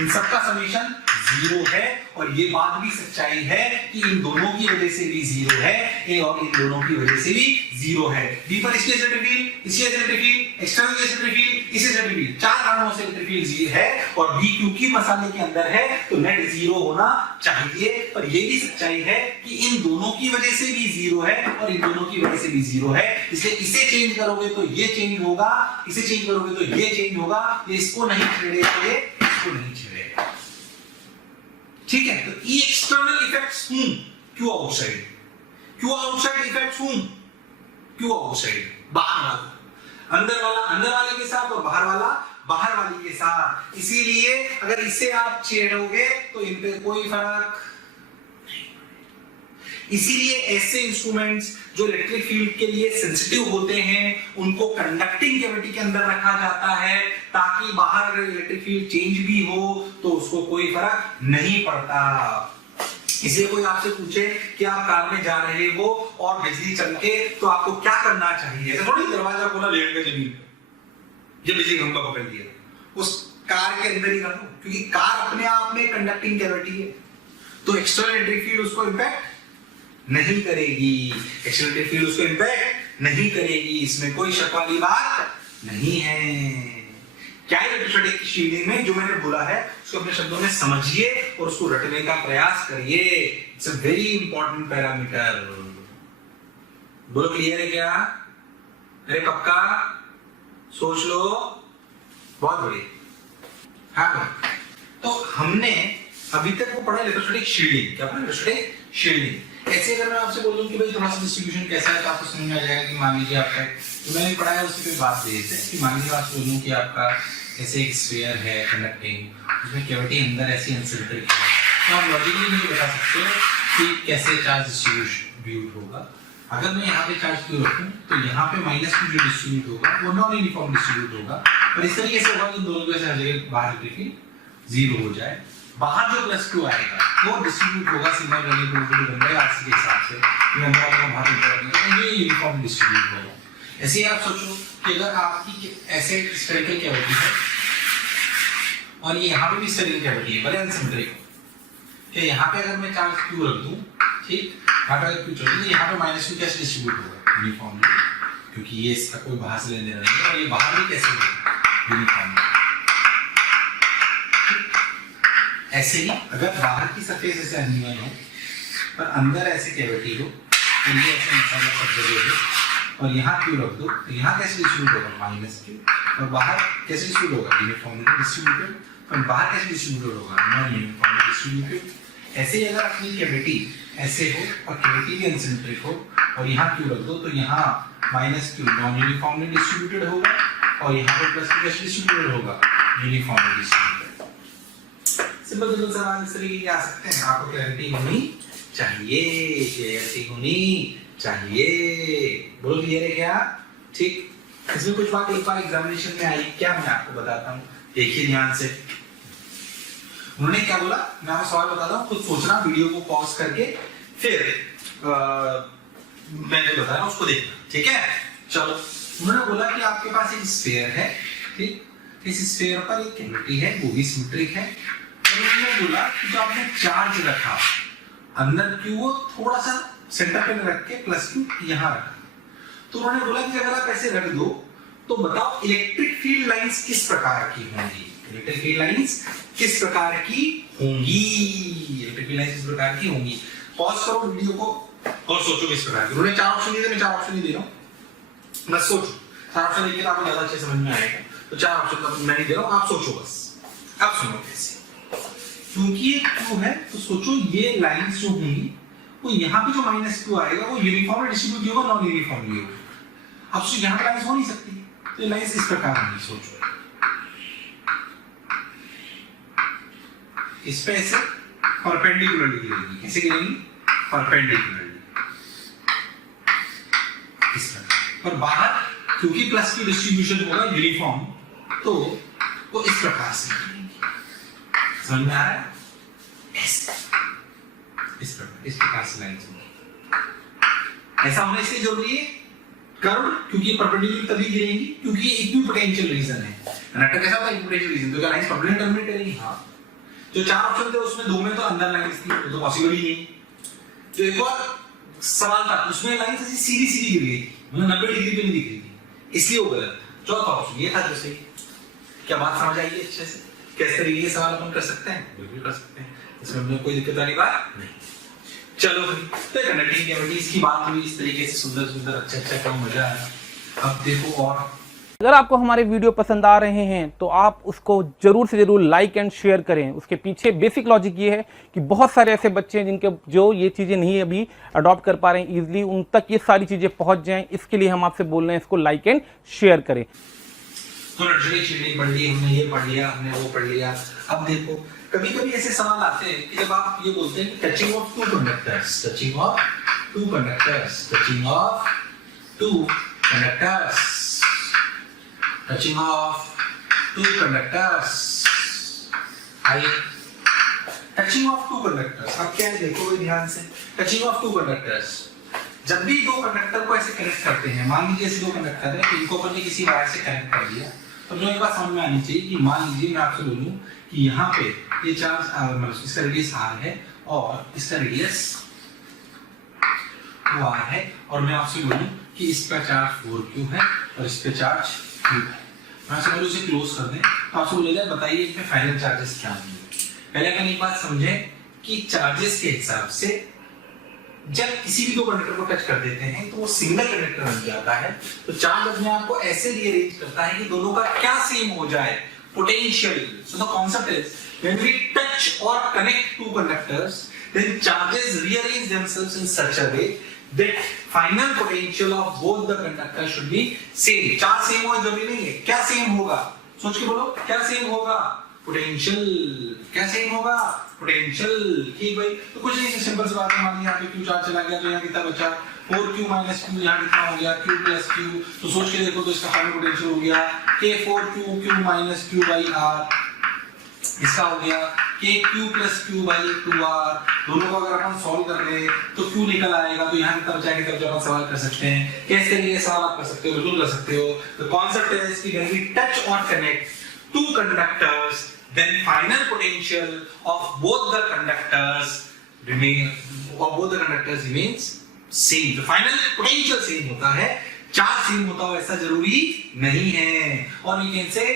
इन सबका समीशन 0 है और ये बात भी सच्चाई है कि इन दोनों की वजह से भी 0 है और इन दोनों की वजह से भी 0 है। B पर इसके इलेक्ट्रिक फील्ड, इसके इलेक्ट्रिक फील्ड, एक्सटर्नल के इलेक्ट्रिक फील्ड, इस इलेक्ट्रिक फील्ड, 4 कारणों से इलेक्ट्रिक फील्ड 0 है और B क्योंकि मसाले के अंदर है तो नेट 0 होना चाहिए। पर ये भी सच्चाई है कि इन दोनों की वजह से भी 0 है और इन दोनों की वजह से भी 0 है। इसलिए इसे चेंज करोगे तो ये चेंज होगा, इसे चेंज करोगे तो ये चेंज होगा। ये इसको नहीं छेड़ेगा, ये इसको नहीं छेड़ेगा। ठीक है, तो ई एक्सटर्नल इफेक्ट्स Q आउटसाइड क्यों आउटसाइड इफेक्ट्स हूं? क्यों आउटसाइड? बाहर वाला अंदर वाला अंदर वाले के साथ और बाहर वाला बाहर वाली के साथ। इसीलिए अगर इससे आप छेड़ोगे तो इन पे कोई फर्क। इसीलिए ऐसे इंस्ट्रूमेंट्स जो इलेक्ट्रिक फील्ड के लिए सेंसिटिव होते हैं उनको कंडक्टिंग कैविटी के अंदर रखा जाता है, ताकि बाहर अगर इलेक्ट्रिक फील्ड चेंज भी हो तो उसको कोई फर्क नहीं पड़ता। इसलिए कोई आपसे पूछे कि आप कार में जा रहे हो और बिजली चमके तो आपको क्या करना चाहिए, ऐसे थोड़ी दरवाजा खोला लेट गए जमीन पे, जब बिजली खंभा पकड़ लिया, उस कार के अंदर ही रखो, क्योंकि कार अपने आप में कंडक्टिंग कैविटी है, तो एक्सटर्नल इलेक्ट्रिक फील्ड उसको इंपैक्ट नहीं करेगी, एक्सटर्नल इलेक्ट्रिक फील्ड उसको इंपैक्ट नहीं करेगी, इसमें कोई शक वाली बात नहीं है। क्या इलेक्ट्रोस्टैटिक की शील्डिंग में जो मैंने बोला है उसको अपने शब्दों में समझिए और उसको रटने का प्रयास करिए। It's a very important parameter. बोलो क्लियर है क्या? अरे पक्का? सोच लो। बहुत बढ़िया। हाँ, तो हमने अभी तक वो पढ़ा इलेक्ट्रोस्टैटिक शील्डिंग। क्या पढ़ा? Electrostatic shielding. ऐसे अगर मैं आपसे बोलूं कि भाई थोड़ा सा डिस्ट्रीब्यूशन कैसा है तो आपको समझ में आ जाएगा कि मान लीजिए आपका तो मैंने पढ़ा है उसी पे बात दे देते हैं कि मान लीजिए आपसे बोलूं कि आपका ऐसे एक स्फीयर है कंडक्टिंग, उसमें कैविटी अंदर ऐसी अनसिमेट्रिक है, तो आप लॉजिकली नहीं बता सकते कि कैसे चार्ज डिस्ट्रीब्यूट होगा। अगर मैं यहाँ पे चार्ज क्यू रखूं तो यहाँ पे माइनस क्यू जो डिस्ट्रीब्यूट होगा वो नॉन यूनिफॉर्म डिस्ट्रीब्यूट होगा, और इस तरीके से होगा कि दोनों की वजह से हर जगह बाहर इलेक्ट्रिक जीरो हो जाए। बाहर जो प्लस क्यू आएगा वो डिस्ट्रीब्यूट होगा सिग्मा वैल्यू प्रोबेबिलिटी बन जाएगा आरसी के हिसाब से, ये नंबर वाला बाहर निकलेगा, ये यूनिफॉर्म डिस्ट्रीब्यूट होगा। ऐसे ही आप सोचो कि अगर आपकी ऐसे स्फेरिकल कैविटी है और ये यहाँ पे भी स्फेरिकल कैविटी है, भले अनसिमेट्रिक, कि यहाँ पे अगर मैं चार्ज क्यू रख दूं, ठीक, यहाँ पे अगर क्यू रख दूं, यहाँ पे माइनस क्यू कैसे डिस्ट्रीब्यूट होगा? यूनिफॉर्मली, क्योंकि ये इसका कोई बाहर से लेने देना नहीं है, और ये बाहर भी कैसे होगा? यूनिफॉर्मली। ऐसे ही अगर बाहर की सरफेस ऐसे अनइवन हो पर अंदर ऐसे कैविटी हो तो ये ऐसे मसाला सब जगह हो और यहाँ क्यू रख दो तो यहाँ कैसे डिस्ट्रीब्यूट होगा? Minus Q. और बाहर कैसे डिस्ट्रीब्यूट होगा? Uniformly distributed. और बाहर कैसे डिस्ट्रीब्यूटेड होगा? Non uniformly distributed. ऐसे ही अगर अपनी कैविटी ऐसे हो और कैविटी भी अनसिमेट्रिक हो और यहाँ क्यू रख दो तो यहाँ minus Q non uniformly distributed होगा और यहाँ पे प्लस क्यू कैसे डिस्ट्रीब्यूटेड होगा? Uniformly distributed. सिंपल सिंपल सवाल इस तरीके के आ सकते हैं। आपको क्लैरिटी होनी चाहिए, क्लैरिटी होनी चाहिए। बोलो क्लियर है क्या? ठीक। इसमें कुछ बात एक बार एग्जामिनेशन में आई, क्या मैं आपको बताता हूँ, देखिए ध्यान से। उन्होंने क्या बोला, मैं आपको सवाल बताता हूँ, खुद सोचना, वीडियो को पॉज करके फिर मैं जो बता रहा हूँ उसको देखना, ठीक है? चलो, उन्होंने बोला कि आपके पास एक स्फीयर है, ठीक, इस स्फीयर पर एक कैविटी है, वो भी सिमेट्रिक है। उन्होंने बोला कि जो आपने चार्ज रखा अंदर क्यू वो थोड़ा सा सेंटर पे रख के प्लस क्यू यहाँ रखा, तो उन्होंने बोला कि अगर आप ऐसे रख दो तो बताओ इलेक्ट्रिक फील्ड लाइंस किस प्रकार की होंगी? इलेक्ट्रिक फील्ड लाइंस किस प्रकार की होंगी? इलेक्ट्रिक फील्ड लाइंस किस प्रकार की होंगी? पॉज करो वीडियो को और सोचो किस प्रकार की। उन्होंने 4 ऑप्शन दिए थे, मैं 4 ऑप्शन नहीं दे रहा हूँ, बस सोचो। 4 ऑप्शन देखिए आपको ज्यादा अच्छे समझ में आएगा, तो 4 ऑप्शन मैं नहीं दे रहा हूँ, आप सोचो बस। अब सुनो कैसे, क्योंकि ये क्यू है तो सोचो ये लाइंस जो होंगी वो यहाँ पे जो माइनस क्यू आएगा वो यूनिफॉर्मली डिस्ट्रीब्यूट होगा, नॉन यूनिफॉर्मली होगा। अब सोचो यहाँ पे लाइंस हो नहीं सकती, तो ये लाइंस इस प्रकार होंगी। सोचो इस पे ऐसे परपेंडिकुलरली गिरेगी, कैसे गिरेगी? परपेंडिकुलरली, इस प्रकार। और बाहर क्योंकि प्लस की डिस्ट्रीब्यूशन होगा यूनिफॉर्म, तो वो इस प्रकार से गिरेगी। समझ में आ रहा है? इस प्रकार से लाइंस होंगी। ऐसा होने से जरूरी है कारण, क्योंकि परपेंडिकुलर तभी गिरेंगी क्योंकि इक्विपोटेंशियल रीजन है। कंडक्टर कैसा होता है? इक्विपोटेंशियल रीजन, तो क्या लाइंस परपेंडिकुलर टर्मिनेट करेंगी? हाँ। जो 4 ऑप्शन थे उसमें 2 में तो अंदर लाइंस थी, तो पॉसिबल ही नहीं। जो एक और सवाल था उसमें लाइंस ऐसी सीधी सीधी गिर गई, मतलब 90 डिग्री पे नहीं दिख रही थी, इसलिए वो गलत था। चौथा ऑप्शन ये था जो सही। क्या बात समझ आई है अच्छे से? किस तरीके के सवाल अपन कर सकते हैं? बिल्कुल कर सकते हैं, इसमें हमें कोई दिक्कत वाली बात नहीं। चलो तो कंडक्टिंग कैविटीज की बात हुई, इस तरीके से सुंदर सुंदर अच्छा अच्छा कम मजा आया। अब देखो और अगर आपको हमारे वीडियो पसंद आ रहे हैं तो आप उसको जरूर से जरूर लाइक एंड शेयर करें। उसके पीछे बेसिक लॉजिक ये है कि बहुत सारे ऐसे बच्चे हैं जिनके जो ये चीज़ें नहीं अभी अडॉप्ट कर पा रहे हैं ईजिली, उन तक ये सारी चीज़ें पहुंच जाएं। इसके लिए हम आपसे बोल रहे हैं इसको लाइक एंड शेयर करें। तो नर्सरी चिड़ी पढ़ ली हमने, ये पढ़ लिया हमने, वो पढ़ लिया। अब देखो कभी कभी ऐसे सवाल आते हैं कि जब आप ये बोलते हैं touching of two conductors, touching of two conductors, touching of two conductors, touching of two conductors, आइए टचिंग ऑफ टू कंडक्टर्स। अब क्या है देखो ध्यान से, टचिंग ऑफ टू कंडक्टर्स, जब भी दो कंडक्टर को ऐसे कनेक्ट करते हैं, मान लीजिए ऐसे दो कंडक्टर है, इनको अपन ने किसी वायर से कनेक्ट कर दिया, तो जो एक बात समझ में आनी चाहिए कि मान लीजिए मैं आपसे बोलूं कि यहाँ पे ये चार्ज मतलब इसका रेडियस r है और इसका रेडियस r है, और मैं आपसे बोलूं कि इस पर चार्ज 4q है और इस पे चार्ज q है। मैं आपसे बोलूं इसे क्लोज कर दें तो आपसे बोलेगा बताइए इसमें फाइनल चार्जेस क्या होंगे। पहले अपन एक बात समझें कि चार्जेस के हिसाब से जब किसी भी दो कंडक्टर को टच कर देते हैं तो वो सिंगल कंडक्टर बन जाता है। तो चार्ज अपने आप को ऐसे रीअरेंज करता है कि दोनों का क्या सेम हो जाए, potential. So the concept is when we touch और connect to conductors then charges rearrange themselves in such a way that final potential of both the conductors should be same। Charge same हो जरूरी नहीं है, क्या same होगा सोच के बोलो, क्या सेम होगा, पोटेंशियल। क्या सेम होगा, पोटेंशियल। ठीक भाई, तो कुछ नहीं, सिंपल सी बात है। मान लीजिए यहाँ पे Q चार्ज चला गया तो यहाँ कितना बचा, 4Q माइनस Q, यहाँ कितना हो गया Q प्लस Q। तो सोच के देखो तो इसका फाइनल पोटेंशियल हो गया K4Q Q minus Q by R, इसका हो गया KQ plus Q by 2R। दोनों को अगर अपन सॉल्व कर ले तो Q निकल आएगा, तो यहाँ कितना बचा कितना बचा सवाल कर सकते हैं। कैसे करेंगे सवाल आप कर सकते हो, बिल्कुल कर सकते हो। तो कॉन्सेप्ट है इसकी व्हेन वी टच और connect two conductors then final potential of both the conductors remains same। तो final potential same होता है, चार्ज सेम होता हो ऐसा जरूरी नहीं है। और we can say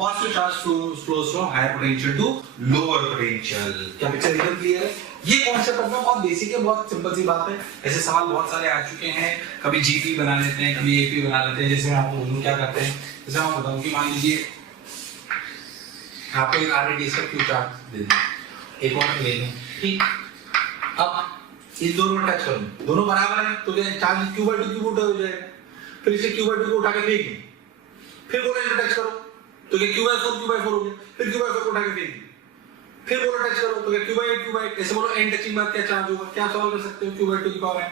positive charge flows from higher potential to lower potential। क्या पिक्चर एकदम क्लियर है? ये कॉन्सेप्ट अपना बहुत बेसिक है, बहुत सिंपल सी बात है। ऐसे सवाल बहुत सारे आ चुके हैं, कभी जीपी बना लेते हैं, कभी एपी बना लेते हैं। जैसे मैं आपको बोलूं क्या करते हैं, जैसे मैं बताऊं कि मान लीजिए आपको एक आरएडीएस का क्यू चार्ज दे दें, एक और ले लें, ठीक। अब इन दोनों टच करूं, दोनों बराबर हैं तो क्या चार्ज q/2 क्यूब उल्टा हो जाएगा। फिर इसे q/2 को उठा के फेंक दें, फिर बोलो इसे टच करो तो क्या q/4 हो गया। फिर q/4 को उठा के फेंक दें, फिर बोलो टच करो तो क्या q/8 ऐसे बोलो n टचिंग बाद क्या चार्ज होगा, क्या सॉल्व कर सकते हो q/2 की पावर n।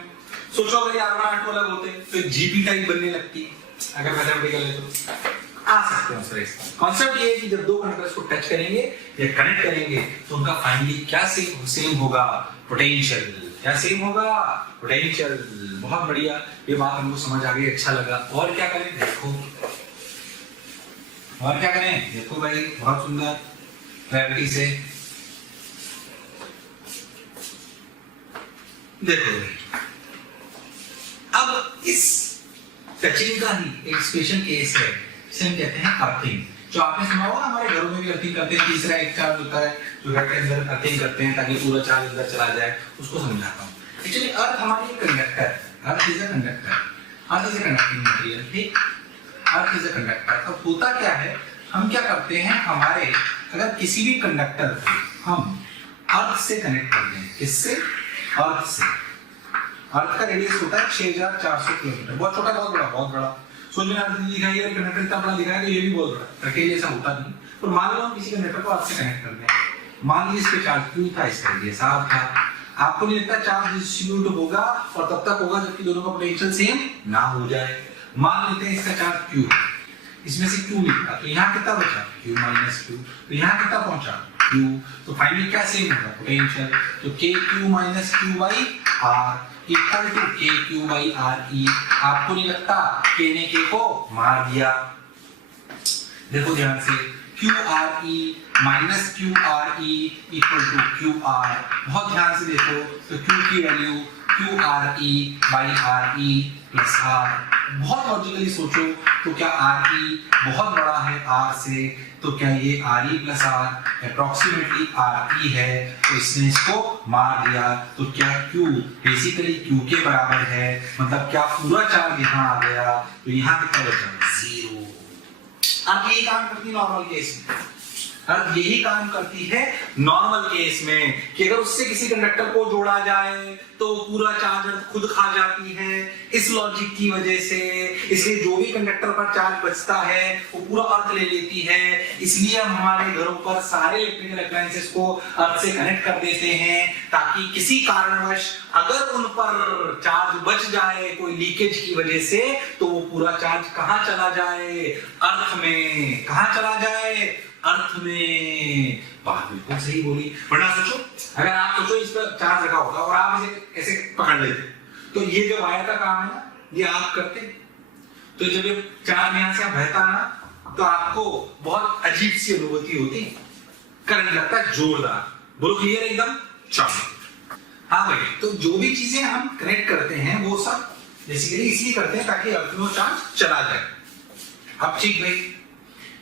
सोचो अगर ये r1 r2 अलग होते तो जीपी टाइप बनने लगती है। अगर मैथमेटिकल है तो आ सकते हैं सर। इसका कॉन्सेप्ट ये है कि जब दो कंडक्टर्स को टच करेंगे या कनेक्ट करेंगे तो उनका फाइनली क्या सेम होगा, पोटेंशियल। क्या सेम होगा, पोटेंशियल। बहुत बढ़िया, ये बात हमको समझ आ गई, अच्छा लगा। और क्या करें देखो, और क्या करें देखो भाई, बहुत सुंदर क्लैरिटी से देखो। अब इस टचिंग का ही एक स्पेशल केस है, इसे हम कहते हैं अर्थिंग। जो आपने सुना होगा हमारे घरों में भी अर्थिंग करते हैं। तीसरा एक चार्ज होता है जो घर के अंदर अर्थिंग करते हैं ताकि पूरा चार्ज अंदर चला जाए, उसको समझाता हूँ। एक्चुअली अर्थ हमारी एक conductor, earth is a conductor, earth is a conducting material, ठीक। Earth is a conductor. अब होता क्या है, हम क्या करते हैं, हमारे अगर किसी भी कंडक्टर को हम अर्थ से कनेक्ट कर दें, किससे, अर्थ से। अर्थ का रेडियस होता है 6400 किलोमीटर, बहुत छोटा, बहुत बड़ा, बहुत बड़ा। सोच में आपने लिखा है कंडक्टर इतना बड़ा लिखा है तो ये भी बहुत बड़ा, रखेल जैसा होता नहीं। तो मान लो हम किसी कंडक्टर को अर्थ से कनेक्ट कर दें, मान लीजिए इस पे चार्ज Q था, इसका रेडियस R था। आपको नहीं लगता चार्ज डिस्ट्रीब्यूट होगा और तब तक होगा जबकि दोनों का पोटेंशियल सेम ना हो जाए। मान लेते हैं इसका चार्ज Q, इसमें से Q निकला तो यहाँ कितना बचा, Q माइनस Q, तो यहाँ कितना पहुंचा Q। तो फाइनली क्या सेम होगा, पोटेंशियल। तो KQ minus Q by R equal to KQ by RE। आपको नहीं लगता K ने K को मार दिया। देखो ध्यान से, QRE minus QRE equal to QR। बहुत ध्यान से देखो तो Q की value Q R E by R E plus R. बहुत लॉजिकली सोचो तो क्या आर ई बहुत बड़ा है आर से, तो क्या ये R E plus R approximately R E है, तो इसने इसको मार दिया। तो क्या क्यू बेसिकली क्यू के बराबर है, मतलब क्या पूरा चार्ज यहाँ आ गया, तो यहाँ कितना बचा 0। अब यही काम करती नॉर्मल केस में, अब यही काम करती है नॉर्मल केस में कि अगर उससे किसी कंडक्टर को जोड़ा जाए तो पूरा चार्ज खुद खा जाती है। इस लॉजिक की वजह से इसलिए जो भी कंडक्टर पर चार्ज बचता है वो पूरा अर्थ ले लेती है। इसलिए हम हमारे घरों पर सारे इलेक्ट्रिकल अप्लायंसेस को अर्थ से कनेक्ट कर देते हैं ताकि किसी कारणवश अगर उन पर चार्ज बच जाए कोई लीकेज की वजह से तो वो पूरा चार्ज कहां चला जाए, अर्थ में। कहां चला जाए, अर्थ में। बात बिल्कुल सही बोली। वरना सोचो, अगर आप सोचो इस पर चार्ज रखा होगा और आप इसे ऐसे पकड़ लेते तो ये जो वायर का काम है ना ये आप करते, तो जब ये चार्ज यहां से बहता ना तो आपको बहुत अजीब सी अनुभूति होती, करंट लगता है जोरदार। बोलो क्लियर एकदम? चलो हाँ भाई, तो जो भी चीजें हम कनेक्ट करते हैं वो सब बेसिकली इसलिए करते हैं ताकि अर्थ में चार्ज चला जाए। अब ठीक भाई,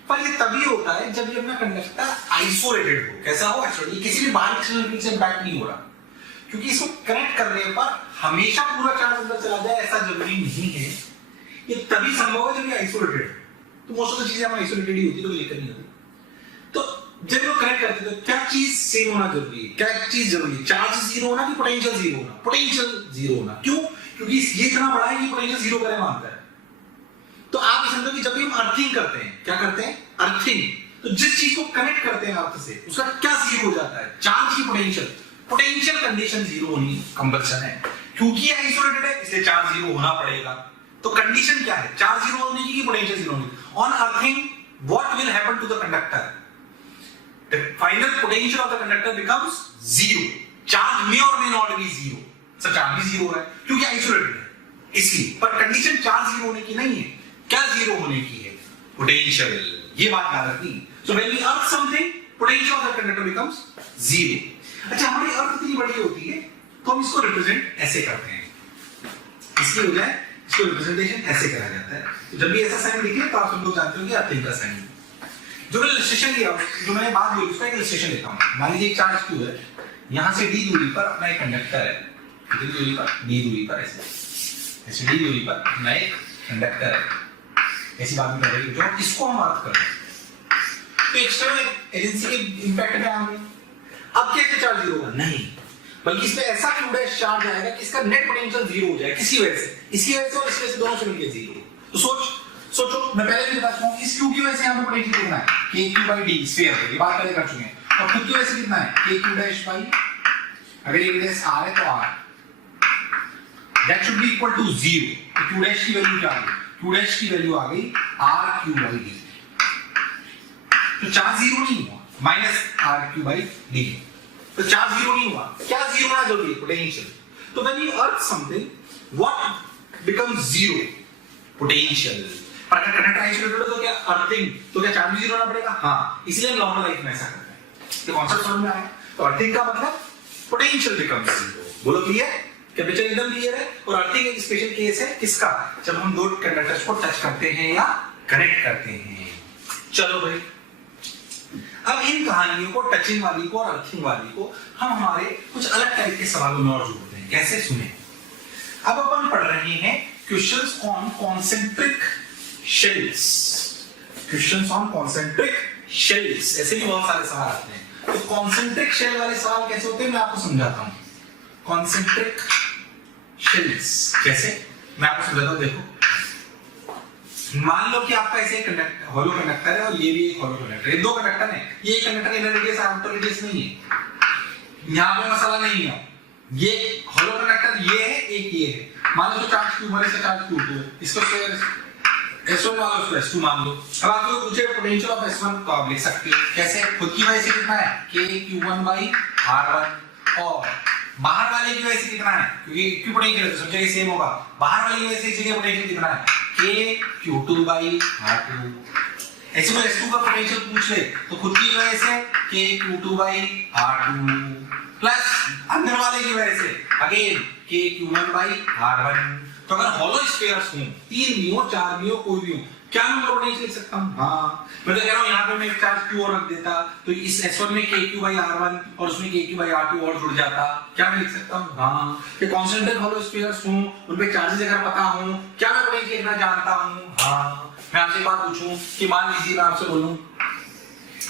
पर ये तभी होता है जब ये अपना कंडक्टर आइसोलेटेड हो। कैसा हो? आइसोलेटेड, किसी भी बाहरी एक्सटर्नल से इंपैक्ट नहीं हो रहा, क्योंकि इसको कनेक्ट करने पर हमेशा पूरा चार्ज अंदर चला जाए ऐसा जरूरी नहीं है। ये तभी संभव है जब ये आइसोलेटेड है। तो मोस्ट ऑफ द चीजें हमारी आइसोलेटेड ही होती है, तो लेकर नहीं होती। तो जब लोग कनेक्ट करते हैं तो क्या चीज सेम होना जरूरी है? क्या चीज जरूरी है? चार्ज जीरो होना कि पोटेंशियल जीरो होना? पोटेंशियल जीरो होना। क्यों? क्योंकि ये इतना बड़ा है कि पोटेंशियल जीरो करे मानता है। तो आप समझो कि जब भी हम अर्थिंग करते हैं, क्या करते हैं? अर्थिंग। तो जिस चीज को कनेक्ट करते हैं अर्थ से उसका क्या जीरो हो जाता है? चार्ज की पोटेंशियल। पोटेंशियल कंडीशन जीरो होनी कंपल्सन है, क्योंकि आइसोलेटेड है इसलिए चार्ज जीरो होना पड़ेगा। तो कंडीशन क्या है? चार्ज जीरो होने की पोटेंशियल जीरो होने की। On earthing what will happen to the conductor? The final potential of the conductor becomes zero. Charge may or may not be zero. Sir charge भी जीरो है क्योंकि isolated है इसलिए, पर कंडीशन चार्ज जीरो होने की नहीं है। क्या जीरो होने की है? पोटेंशियल। ये बात याद रखनी। So when we earth something potential of the conductor becomes zero. अच्छा, हमारी अर्थ इतनी बड़ी होती है तो हम इसको रिप्रेजेंट ऐसे करते हैं। इसकी वजह इसको रिप्रेजेंटेशन ऐसे करा जाता है। तो जब भी ऐसा साइन लिखे तो आप सब लोग जानते हो कि अर्थिंग का साइन। जो मैंने इलस्ट्रेशन लिया, जो मैंने बात बोली उसका एक इलस्ट्रेशन लेता हूं। मान लीजिए एक चार्ज क्यू है, यहां से डी दूरी पर अपना एक कंडक्टर है, कितनी दूरी पर? डी दूरी पर, ऐसे डी दूरी पर अपना एक कंडक्टर है। ऐसी बात कर रही है जो इसको हम अर्थ करते हैं तो एक्सटर्नल एजेंसी के इंपैक्ट में आएंगे। अब क्या चार्ज जीरो होगा? नहीं, बल्कि इसमें ऐसा क्यू डैश चार्ज आएगा कि इसका नेट पोटेंशियल जीरो हो जाए। किसी वजह से, इसकी वजह से और इस वजह से, दोनों से मिलकर जीरो। तो सोचो मैं पहले भी बता चुका हूं, इस क्यू की वजह से यहां पे पोटेंशियल कितना है? k q by d sphere है, ये बात पहले कर चुके हैं। और खुद की वजह से कितना है? k q डैश by, अगर ये डैश r है तो r, that should be equal to 0। तो q डैश की वैल्यू क्या आ गई? q डैश की वैल्यू आ गई r q by d। तो चार्ज जीरो नहीं हुआ, minus r q by d। तो चार्ज जीरो नहीं हुआ। क्या जीरो होना जरूरी है? पोटेंशियल। तो when you earth something what becomes zero? Potential. पर अगर कंडक्टर आइसोलेटेड हो तो क्या अर्थिंग, तो क्या चार्ज जीरो होना पड़ेगा? हां, इसलिए हम नॉर्मल लाइफ में ऐसा करते हैं। तो कॉन्सेप्ट समझ में आया? तो अर्थिंग का मतलब पोटेंशियल बिकम्स जीरो। बोलो क्लियर? कैपिटल एकदम क्लियर है। और अर्थिंग एक स्पेशल केस है किसका? जब हम दो कंडक्टर्स को टच करते हैं या कनेक्ट करते हैं। चलो भाई, अब इन कहानियों को, टचिंग वाली को और अर्थिंग वाली को, हम हमारे कुछ अलग टाइप के सवालों में और जोड़ते हैं। कैसे? सुने। अब अपन पढ़ रहे हैं questions on concentric shells. Questions on concentric shells, ऐसे भी बहुत सारे सवाल आते हैं। तो कॉन्सेंट्रिक शेल वाले सवाल कैसे होते हैं मैं आपको समझाता हूं। कॉन्सेंट्रिक शेल्स कैसे, मैं आपको समझाता हूं। देखो, मान लो कि आपका ऐसे कंडक्टर, हॉलो कंडक्टर है और ये भी एक हॉलो कंडक्टर है। दो कंडक्टर है, ये conductor inner radius outer radius नहीं है, यहां पे मसला नहीं है। ये हॉलो कंडक्टर ये है, एक ये है। मान लो चार्ज q हमारे से चार्ज q2 है, इसको S1 मान लो, S2 मान लो। अब आप लोग पूछे पोटेंशियल ऑफ S1 तो आप लिख सकते हो कैसे? खुद की वजह से कितना है? k q1 by r1। और बाहर वाले की वजह से कितना है? क्योंकि q पोटेंशियल है तो सब जगह सेम होगा। बाहर वाले की वजह से इस जगह पोटेंशियल कितना है? k q2 by r2। ऐसे में S2 का पोटेंशियल पूछ ले तो खुद की वजह से K22/R2 प्लस अंदर वाले की वजह से अगेन K Q1/R1। तो अगर हॉलो स्फीयर्स हो, 3 भी हो 4 भी हो कोई भी हो, क्या मैं पोटेंशियल लिख सकता हूं? हाँ, मैं तो कह रहा हूं यहाँ पे मैं एक चार्ज Q और रख देता तो इस S1 में KQ/R1 और उसमें KQ/R2 और जुड़ जाता। क्या मैं लिख सकता हूं? हाँ, कि कॉन्सेंट्रिक हॉलो स्फीयर्स हूं, उन पे चार्जेस अगर पता हो, क्या मैं पोटेंशियल लिखना जानता हूं? हाँ, मैं आपसे एक बात पूछूं कि मान लीजिए मैं आपसे बोलूं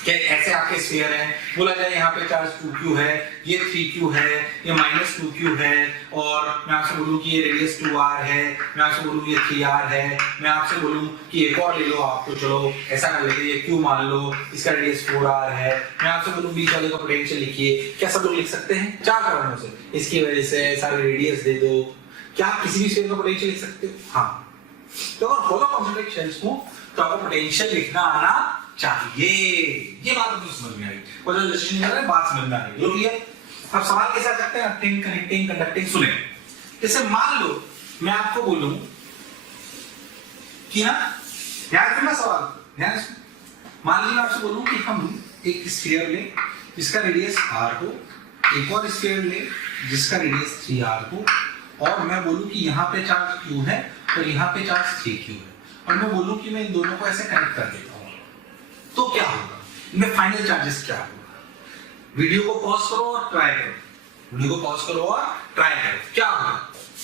कि ऐसे आपके स्फीयर हैं, बोला जाए यहाँ पे चार्ज 2q है, ये 3q है, ये -2q है, और मैं आपसे बोलूं कि ये रेडियस 2r है, मैं आपसे बोलूं ये 3r है, मैं आपसे बोलूं कि एक और ले लो आप, तो चलो ऐसा कर लेते ये q मान लो, इसका रेडियस 4r है, मैं आपसे बोलूं बीच वाले का पोटेंशियल लिखिए, क्या सब लोग लिख सकते हैं? 4 कारणों से, इसकी वजह से सारे रेडियस दे दो, क्या आप किसी भी स्फीयर का पोटेंशियल लिख सकते हो? हाँ, तो अगर होलो कॉन्सेंट्रिक शेल्स हो तो आपको पोटेंशियल लिखना आना चाहिए। ये बात तो समझ में आई, और जो डिस्कशन कर रहे हैं बात समझ में आ रही है। क्लियर? अब सवाल कैसे आ सकते हैं? Earthing, connecting, conducting. सुने, जैसे मान लो मैं आपको बोलूं कि ना, ध्यान रखना सवाल, ध्यान रखना। मान लीजिए मैं आपसे बोलूं कि हम एक स्फीयर ले जिसका रेडियस r हो, एक और स्फीयर ले जिसका रेडियस 3r हो, और मैं बोलूं कि यहाँ पे चार्ज q है और यहाँ पे चार्ज 3q है, और मैं बोलूं कि मैं इन दोनों को ऐसे कनेक्ट कर देता हूं, तो क्या होगा? इनमें फाइनल चार्जेस क्या होगा? वीडियो को पॉज करो और ट्राई करो, वीडियो को पॉज करो और ट्राई करो, क्या होगा?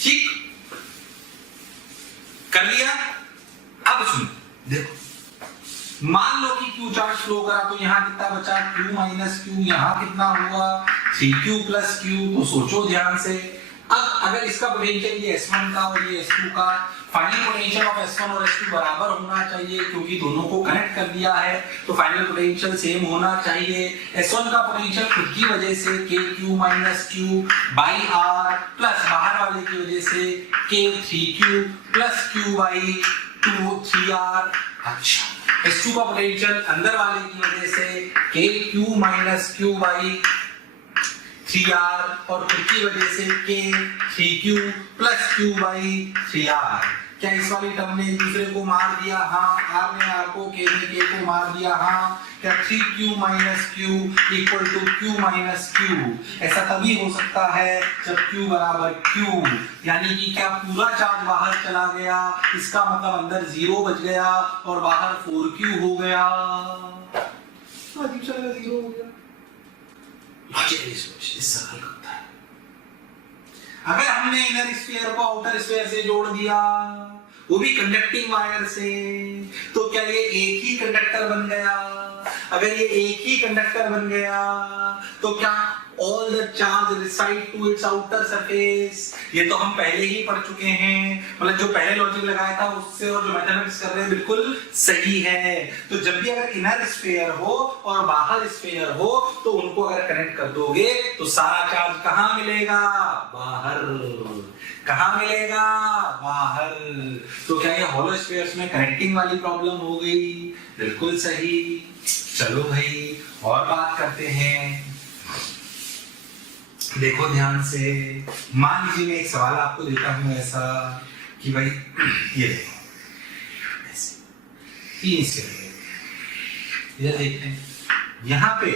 ठीक कर लिया? अब सुनो, देखो, मान लो कि Q चार्ज फ्लो करा तो यहाँ कितना बचा? Q माइनस Q, यहाँ कितना हुआ? 3Q plus Q। तो सोचो ध्यान से, अब अगर इसका पोटेंशियल ये S1 का और ये S2 का, फाइनल पोटेंशियल ऑफ S1 और S2 बराबर होना चाहिए क्योंकि दोनों को कनेक्ट कर दिया है, तो फाइनल पोटेंशियल सेम होना चाहिए। S1 का पोटेंशियल खुद की वजह से KQ minus Q by R plus बाहर वाले की वजह से K3Q plus Q by 3R। अच्छा, S2 का पोटेंशियल अंदर वाले की वजह से KQ minus Q by 3R और खुद की वजह से K3Q plus Q by 3R। क्या इस वाली टर्म ने एक दूसरे को मार दिया? हाँ। R ने R को, K ने K को मार दिया? हाँ। क्या 3Q minus Q equal to Q minus Q? ऐसा तभी हो सकता है जब Q बराबर Q, यानी कि क्या पूरा चार्ज बाहर चला गया, इसका मतलब अंदर 0 बच गया और बाहर 4Q हो गया। तो अजीब सा लगा, 0 हो गया। इससे हल करता है। अगर हमने इनर स्फीयर को आउटर स्फीयर से जोड़ दिया, वो भी कंडक्टिंग वायर से, तो क्या ये एक ही कंडक्टर बन गया? अगर ये एक ही कंडक्टर बन गया तो क्या all the charge reside to its outer surface? ये तो हम पहले ही पढ़ चुके हैं, मतलब जो पहले लॉजिक लगाया था उससे और जो मैथमेटिक्स कर रहे हैं बिल्कुल सही है। तो जब भी अगर इनर स्फीयर हो और बाहर स्फीयर हो तो उनको अगर कनेक्ट कर दोगे तो सारा चार्ज कहाँ मिलेगा? बाहर। कहाँ मिलेगा? बाहर। तो क्या ये हॉलो स्फीयर्स में कनेक्टिंग वाली प्रॉब्लम हो गई? बिल्कुल सही। चलो भाई और बात करते हैं, देखो ध्यान से। मान लीजिए मैं एक सवाल आपको देता हूं ऐसा कि भाई ये देखो ऐसे 3 स्फीयर इधर देखते हैं, यहाँ पे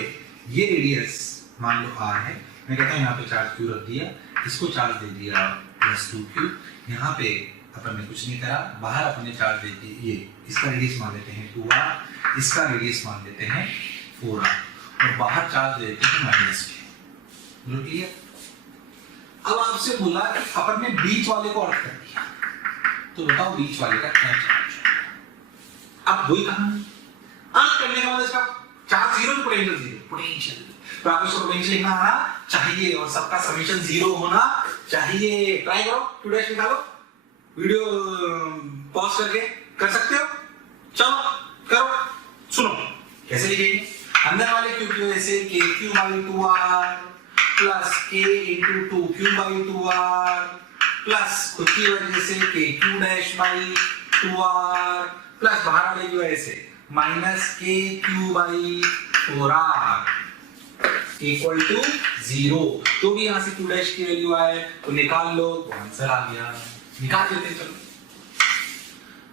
ये रेडियस मान लो R है, मैं कहता हूँ यहाँ पे चार्ज Q रख दिया, इसको चार्ज दे दिया +2Q, यहाँ पे अपन ने कुछ नहीं करा, बाहर अपने चार्ज दे दिए, ये इसका रेडियस मान लेते हैं 2R, इसका रेडियस मान लेते हैं 4R, और बाहर चार्ज देते हैं -K। क्लियर? अब आपसे बोला कि अपन ने बीच वाले को अर्थ कर दिया, तो बताओ बीच वाले का क्या चार्ज? अब वही कहानी, अर्थ करने के बाद इसका चार्ज 0 पोटेंशियल 0 पोटेंशियल, तो आपको इसका पोटेंशियल लिखना आना चाहिए और सबका समीशन 0 होना चाहिए। ट्राई करो, 2 डैश निकालो, वीडियो पॉज करके कर सकते हो, चलो करो। सुनो कैसे लिखेंगे? अंदर वाले Q की वजह से KQ by 2R plus K into 2Q by 2R plus खुद की वजह से KQ dash by 2R plus बाहर वाले की वजह से -KQ by 4R equal to 0। तो भी यहाँ से 2 डैश की वैल्यू आए तो निकाल लो, तो आंसर आ गया। निकाल देते हैं, चलो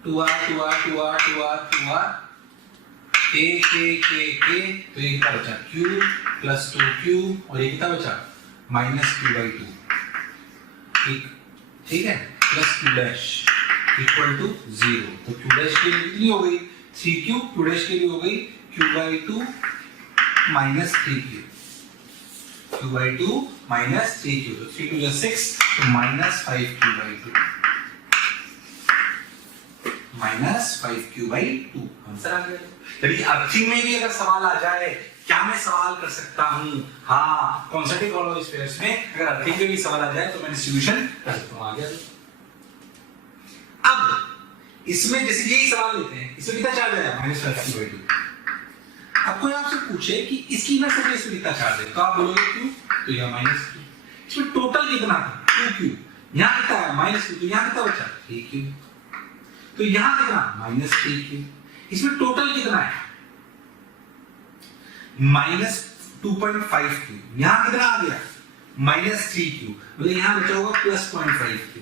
2R 2R 2R 2R 2R के तो ये कितना बचा q प्लस 2q और ये कितना बचा माइनस q/2 ठीक है plus q dash equal to 0 तो q डैश के लिए कितनी हो गई 3q q डैश के लिए हो गई q/2 minus 3q q/2 minus 3q तो 3 2 6 तो minus 5q/2 minus 5q/2 answer आ गया। यदि अर्थिंग में भी अगर सवाल आ जाए क्या मैं सवाल कर सकता हूं हाँ कॉन्सेंट्रिक होलो स्फीयर्स में अगर अर्थिंग में भी सवाल आ जाए तो मैं डिस्ट्रीब्यूशन कर सकता हूं। आ गया। अब इसमें जैसे यही सवाल लेते हैं इसमें कितना चार्ज आया माइनस 5q/2 अब कोई आपसे पूछे कि इसकी इनर सरफेस पे कितना चार्ज है तो आप बोलोगे q तो यह माइनस q इसमें टोटल कितना था 2q यहां कितना है माइनस q तो यहां कितना बचा 3q तो यहां कितना माइनस 3q इसमें टोटल कितना है माइनस 2.5q यहां कितना आ गया माइनस 3q मतलब यहां बचा होगा प्लस 0.5q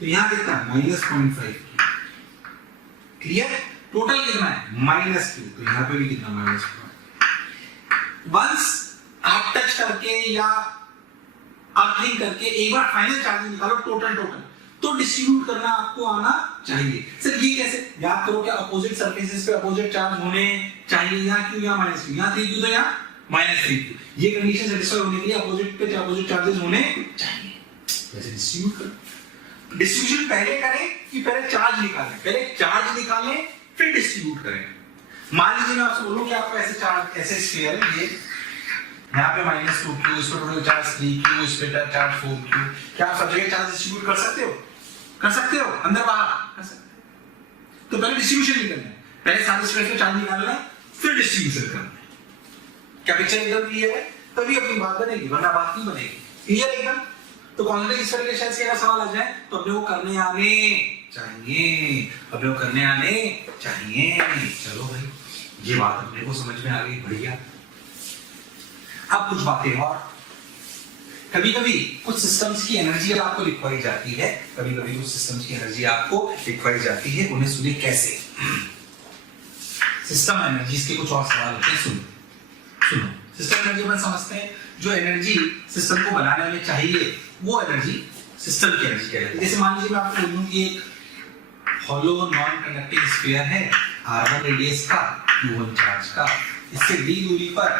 तो यहां कितना माइनस 0.5q क्लियर टोटल कितना है माइनस q तो यहां पे भी कितना माइनस वंस आप टच करके या अर्थिंग करके एक बार फाइनल चार्ज निकालो टोटल तो डिस्ट्रीब्यूट करना आपको आना चाहिए। सर ये कैसे याद करो क्या अपोजिट सरफेसेस पे अपोजिट चार्ज होने चाहिए यहाँ q या माइनस q यहाँ 3q तो यहाँ माइनस 3q ये कंडीशन सेटिस्फाई होने के लिए अपोजिट पे अपोजिट चार्जेस होने चाहिए। वैसे डिस्ट्रीब्यूट करो डिस्ट्रीब्यूशन पहले करें कि पहले चार्ज निकालें पहले चार्ज निकालें फिर डिस्ट्रीब्यूट करें। मान लीजिए मैं आपसे बोलूं कि आपको ऐसे चार्ज ऐसे स्फीयर है ये यहाँ पे माइनस 2q इस पर टोटल चार्ज 3q इस पे चार्ज 4q क्या आप सब जगह चार्ज डिस्ट्रीब्यूट कर सकते हो अंदर बाहर कर सकते हो तो पहले डिस्ट्रीब्यूशन निकालना है पहले सारे स्पेस में चार्ज निकालना है फिर डिस्ट्रीब्यूशन करना है। क्या पिक्चर एकदम क्लियर है तभी अपनी बात बनेगी वरना बात नहीं बनेगी। क्लियर एकदम तो कॉन्सेंट्रिक स्फीयरिकल शेल्स के अगर सवाल आ जाए तो अपने को करने आने चाहिए चलो भाई ये बात अपने को समझ में आ गई बढ़िया। अब कुछ बातें और कभी कभी कुछ सिस्टम्स की एनर्जी आपको रिक्वायर जाती है उन्हें सुनिए कैसे सिस्टम एनर्जीज के कुछ और सवाल होते हैं सुनो सिस्टम एनर्जी अपन समझते हैं जो एनर्जी सिस्टम को बनाने में चाहिए वो एनर्जी सिस्टम की एनर्जी कहलाती है। जैसे मान लीजिए मैं आपको बोलूं कि एक हॉलो नॉन कंडक्टिंग स्फीयर है r1 रेडियस का q1 चार्ज का इससे d दूरी पर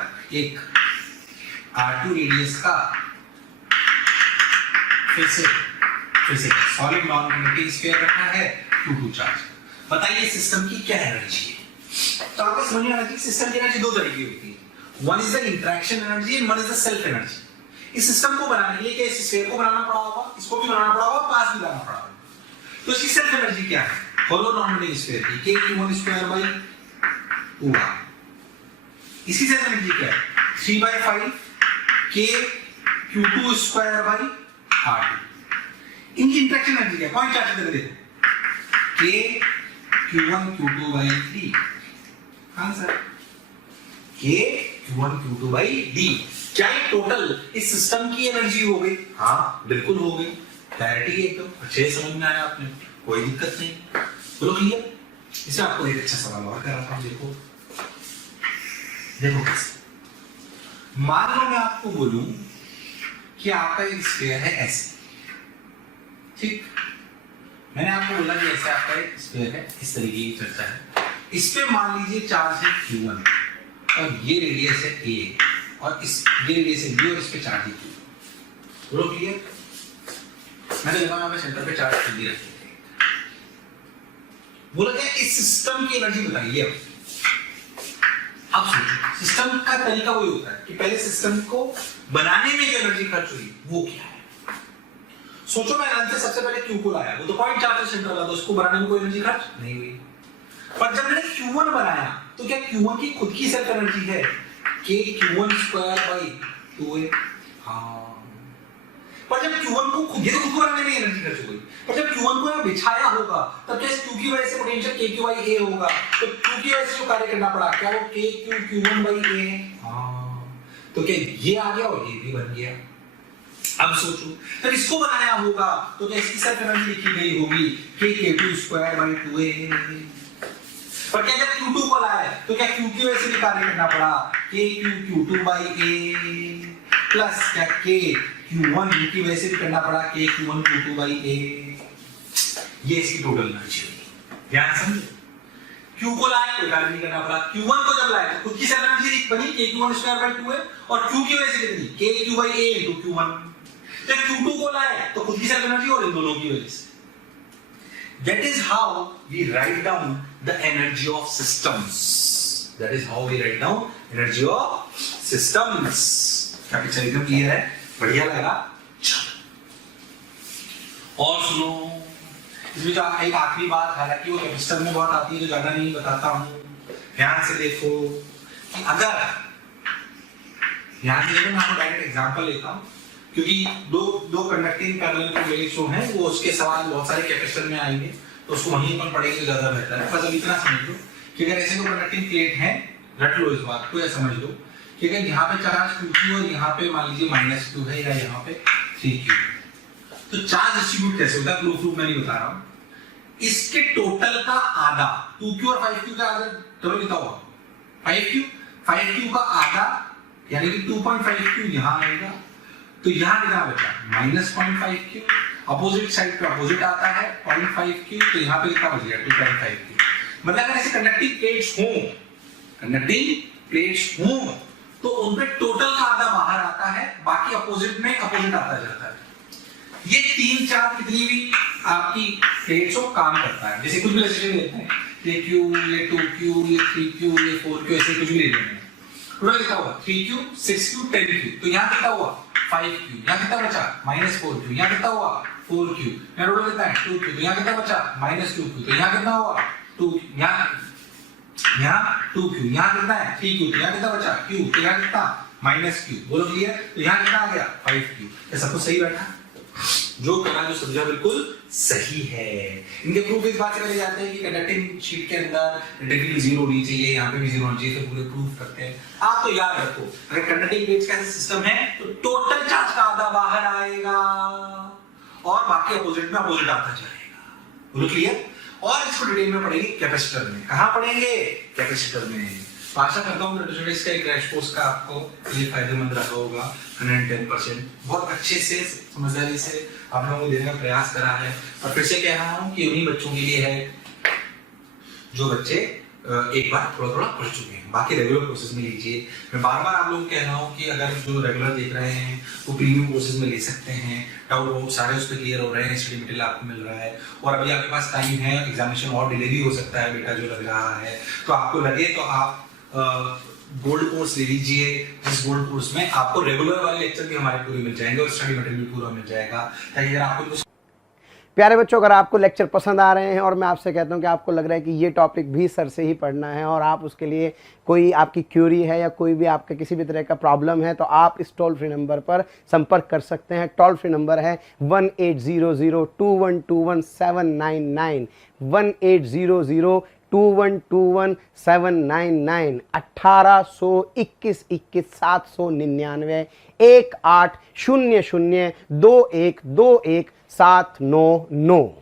एक r2 रेडियस का फिर से सॉलिड नॉन कंडक्टिंग स्फीयर रखा है q2 चार्ज। बताइए सिस्टम की क्या एनर्जी है तो आपको समझ में आना चाहिए सिस्टम की एनर्जी दो तरह की होती है one is the interaction energy and one is the self energy. इस सिस्टम को बनाने के लिए क्या इस स्फीयर को बनाना पड़ा होगा इसको भी बनाना पड़ा होगा पास भी लाना पड़ा होगा तो इसकी सेल्फ एनर्जी क्या है हॉलो नॉन कंडक्टिंग स्फीयर की k q1 2r इसकी सेल्फ एनर्जी क्या है 3/5 k q2 square by r2 इनकी इंटरेक्शन एनर्जी क्या है पॉइंट चार्ज कर देखो k q1 q2 by 3 answer k q1 q2 by d क्या ये टोटल इस सिस्टम की एनर्जी हो गई हाँ बिल्कुल हो गई क्लैरिटी एकदम अच्छे समझ में आया आपने कोई दिक्कत नहीं बोलो क्लियर। इसे आपको एक अच्छा सवाल और कर रहा हूं देखो कैसे मान लो मैं आपको बोलूं कि आपका एक स्फीयर है ऐसे ठीक मैंने आपको बोला कि ऐसे आपका एक स्फीयर है इस तरीके की चर्चा है इस पे मान लीजिए चार्ज है q1 और ये रेडियस है a और ये रेडियस है b और इस पे चार्ज है q बोलो क्लियर। मैंने देखा मैं सेंटर पे चार्ज कर दिया बोला क्या इस सिस्टम की एनर्जी बताइए। अब सोचो सिस्टम का तरीका वही होता है कि पहले सिस्टम को बनाने में जो एनर्जी खर्च हुई वो क्या है। सोचो मैं अंत से सबसे पहले q को लाया वो तो पॉइंट चार्ज सेंटर वाला तो उसको बनाने में कोई एनर्जी खर्च नहीं हुई पर जब मैंने q1 बनाया तो क्या q1 की खुद की सेल्फ एनर्जी है k q1 square by 2a हाँ पर जब q1 को खुद को बनाने में एनर्जी खर्च हो गई पर जब q1 को यहाँ बिछाया होगा तब क्या q की वजह से potential k q by a होगा तो q की वजह से जो कार्य करना पड़ा क्या वो k q q1 by a है हाँ तो क्या ये आ गया और ये भी बन गया। अब सोचो जब इसको बनाया होगा तो क्या इसकी सेल्फ एनर्जी लिखी गई होगी k k2 square by 2a पर क्या जब Q2 को लाया तो क्या Q की वजह से भी कार्य करना पड़ा, KQ Q2 A प्लस क्या KQ1 की वजह से भी करना पड़ा, KQ1 Q2 A। ये इसकी टोटल एनर्जी होगी। ध्यान समझो, Q को लाए कोई कार्य नहीं करना पड़ा, Q1 को जब लाए तो खुद की सेल्फ एनर्जी बनी KQ1² है और Q की वजह से कितनी KQ A into Q1। जब Q2 को लाए तो खुद की सेल्फ एनर्जी और इन दोनों की वजह से। That is how we write down the energy of systems. That is how we write down energy of systems. क्या पिक्चर एकदम क्लियर है? बढ़िया लगा? और सुनो, इसमें जो एक आखिरी बात, हालांकि वो कैपेसिटर में बहुत आती है जो ज्यादा नहीं बताता हूँ, ध्यान से देखो कि अगर ध्यान से देखो, मैं आपको डायरेक्ट एग्जांपल लेता हूँ क्योंकि दो कंडक्टिंग पैरेलल प्लेट्स जो हैं वो उसके सवाल बहुत सारे कैपेसिटर में आएंगे तो उसको वहीं पर पढ़ेंगे तो ज्यादा बेहतर है। बस अब इतना समझ लो कि अगर ऐसे दो कंडक्टिंग प्लेट हैं, रट लो इस बात को या समझ लो कि अगर यहाँ पे चार्ज Q2 और यहाँ पे मान लीजिए -2 है या यहाँ पे 3Q, तो चार्ज डिस्ट्रीब्यूट कैसे होता है प्रूफ मैं नहीं बता रहा हूँ। इसके टोटल का आधा 2Q और 5Q का आधा चलो लिखा हुआ 5Q का आधा यानी कि 2.5Q यहाँ आएगा, तो यहाँ कितना बचा -0.5Q, अपोजिट साइड पे अपोजिट आता है 0.5Q, तो यहाँ पे कितना बच गया 2.5Q। मतलब अगर ऐसे कंडक्टिंग प्लेट्स हों तो उनपे टोटल का आधा बाहर आता है, बाकी अपोजिट में अपोजिट आता जाता है। ये 3-4 कितनी भी आपकी प्लेट्स हो काम करता है। जैसे कुछ भी रेजिस्टेंस लेते हैं, ये Q, ये 2Q, ये 3Q, ये 4Q, ऐसे कुछ भी ले लेते हैं। टोटल कितना हुआ 3Q, 6Q, 10Q, तो यहाँ कितना हुआ 5Q, यहाँ कितना बचा -4Q, यहाँ कितना हुआ 4Q, यहाँ टोटल कितना है 2Q, तो यहाँ कितना बचा -2Q, तो यहाँ कितना हुआ 2, यहाँ 2Q, यहाँ कितना है 3Q, तो यहाँ कितना बचा Q, तो यहाँ कितना -Q, बोलो क्लियर, तो यहाँ कितना आ गया 5Q। ये सब कुछ सही बैठा, जो कहा जो समझा बिल्कुल सही है। इनके प्रूफ इस बात से ले जाते हैं कि कंडक्टिंग शीट के अंदर कंडक्टिविटी 0 होनी चाहिए, यहाँ पे भी 0 होनी चाहिए, तो पूरे प्रूफ करते हैं। आप तो याद रखो, अगर कंडक्टिंग प्लेट्स का सिस्टम है तो टोटल चार्ज का आधा बाहर आएगा और बाकी अपोजिट में अपोजिट आता जाएगा। बोलो क्लियर। और इसको डिटेल में पढ़ेंगे कैपेसिटर में। कहाँ पढ़ेंगे? कैपेसिटर में। आशा करता हूँ इसका एक क्रैश कोर्स का आपको ये फायदेमंद रहा होगा। 110% बहुत अच्छे से समझदारी से आप लोगों को देने का प्रयास करा है। और फिर से कह रहा हूँ कि उन्हीं बच्चों के लिए है जो बच्चे एक बार थोड़ा थोड़ा पढ़ चुके हैं, बाकी रेगुलर कोर्सेज में लीजिए। मैं बार बार आप लोगों को कह रहा हूँ कि अगर जो रेगुलर देख रहे हैं वो प्रीमियम कोर्सेज में ले सकते हैं। डाउट सारे उस पर क्लियर हो रहे हैं, स्टडी मटेरियल आपको मिल रहा है और अभी आपके पास टाइम है, एग्जामिनेशन और डिले भी हो सकता है बेटा जो लग रहा है, तो आपको लगे तो आप गोल्ड कोर्स ले लीजिए, जिस गोल्ड कोर्स में आपको रेगुलर वाले लेक्चर भी हमारे पूरे मिल जाएंगे और स्टडी मटेरियल भी पूरा मिल जाएगा। ताकि अगर आपको प्यारे बच्चों, अगर आपको लेक्चर पसंद आ रहे हैं और मैं आपसे कहता हूं कि आपको लग रहा है कि ये टॉपिक भी सर से ही पढ़ना है और आप उसके लिए कोई आपकी क्यूरी है या कोई भी आपके किसी भी तरह का प्रॉब्लम है, तो आप इस टोल फ्री नंबर पर संपर्क कर सकते हैं। टोल फ्री नंबर है 18002121 1800212799 1821 799 18002121 799।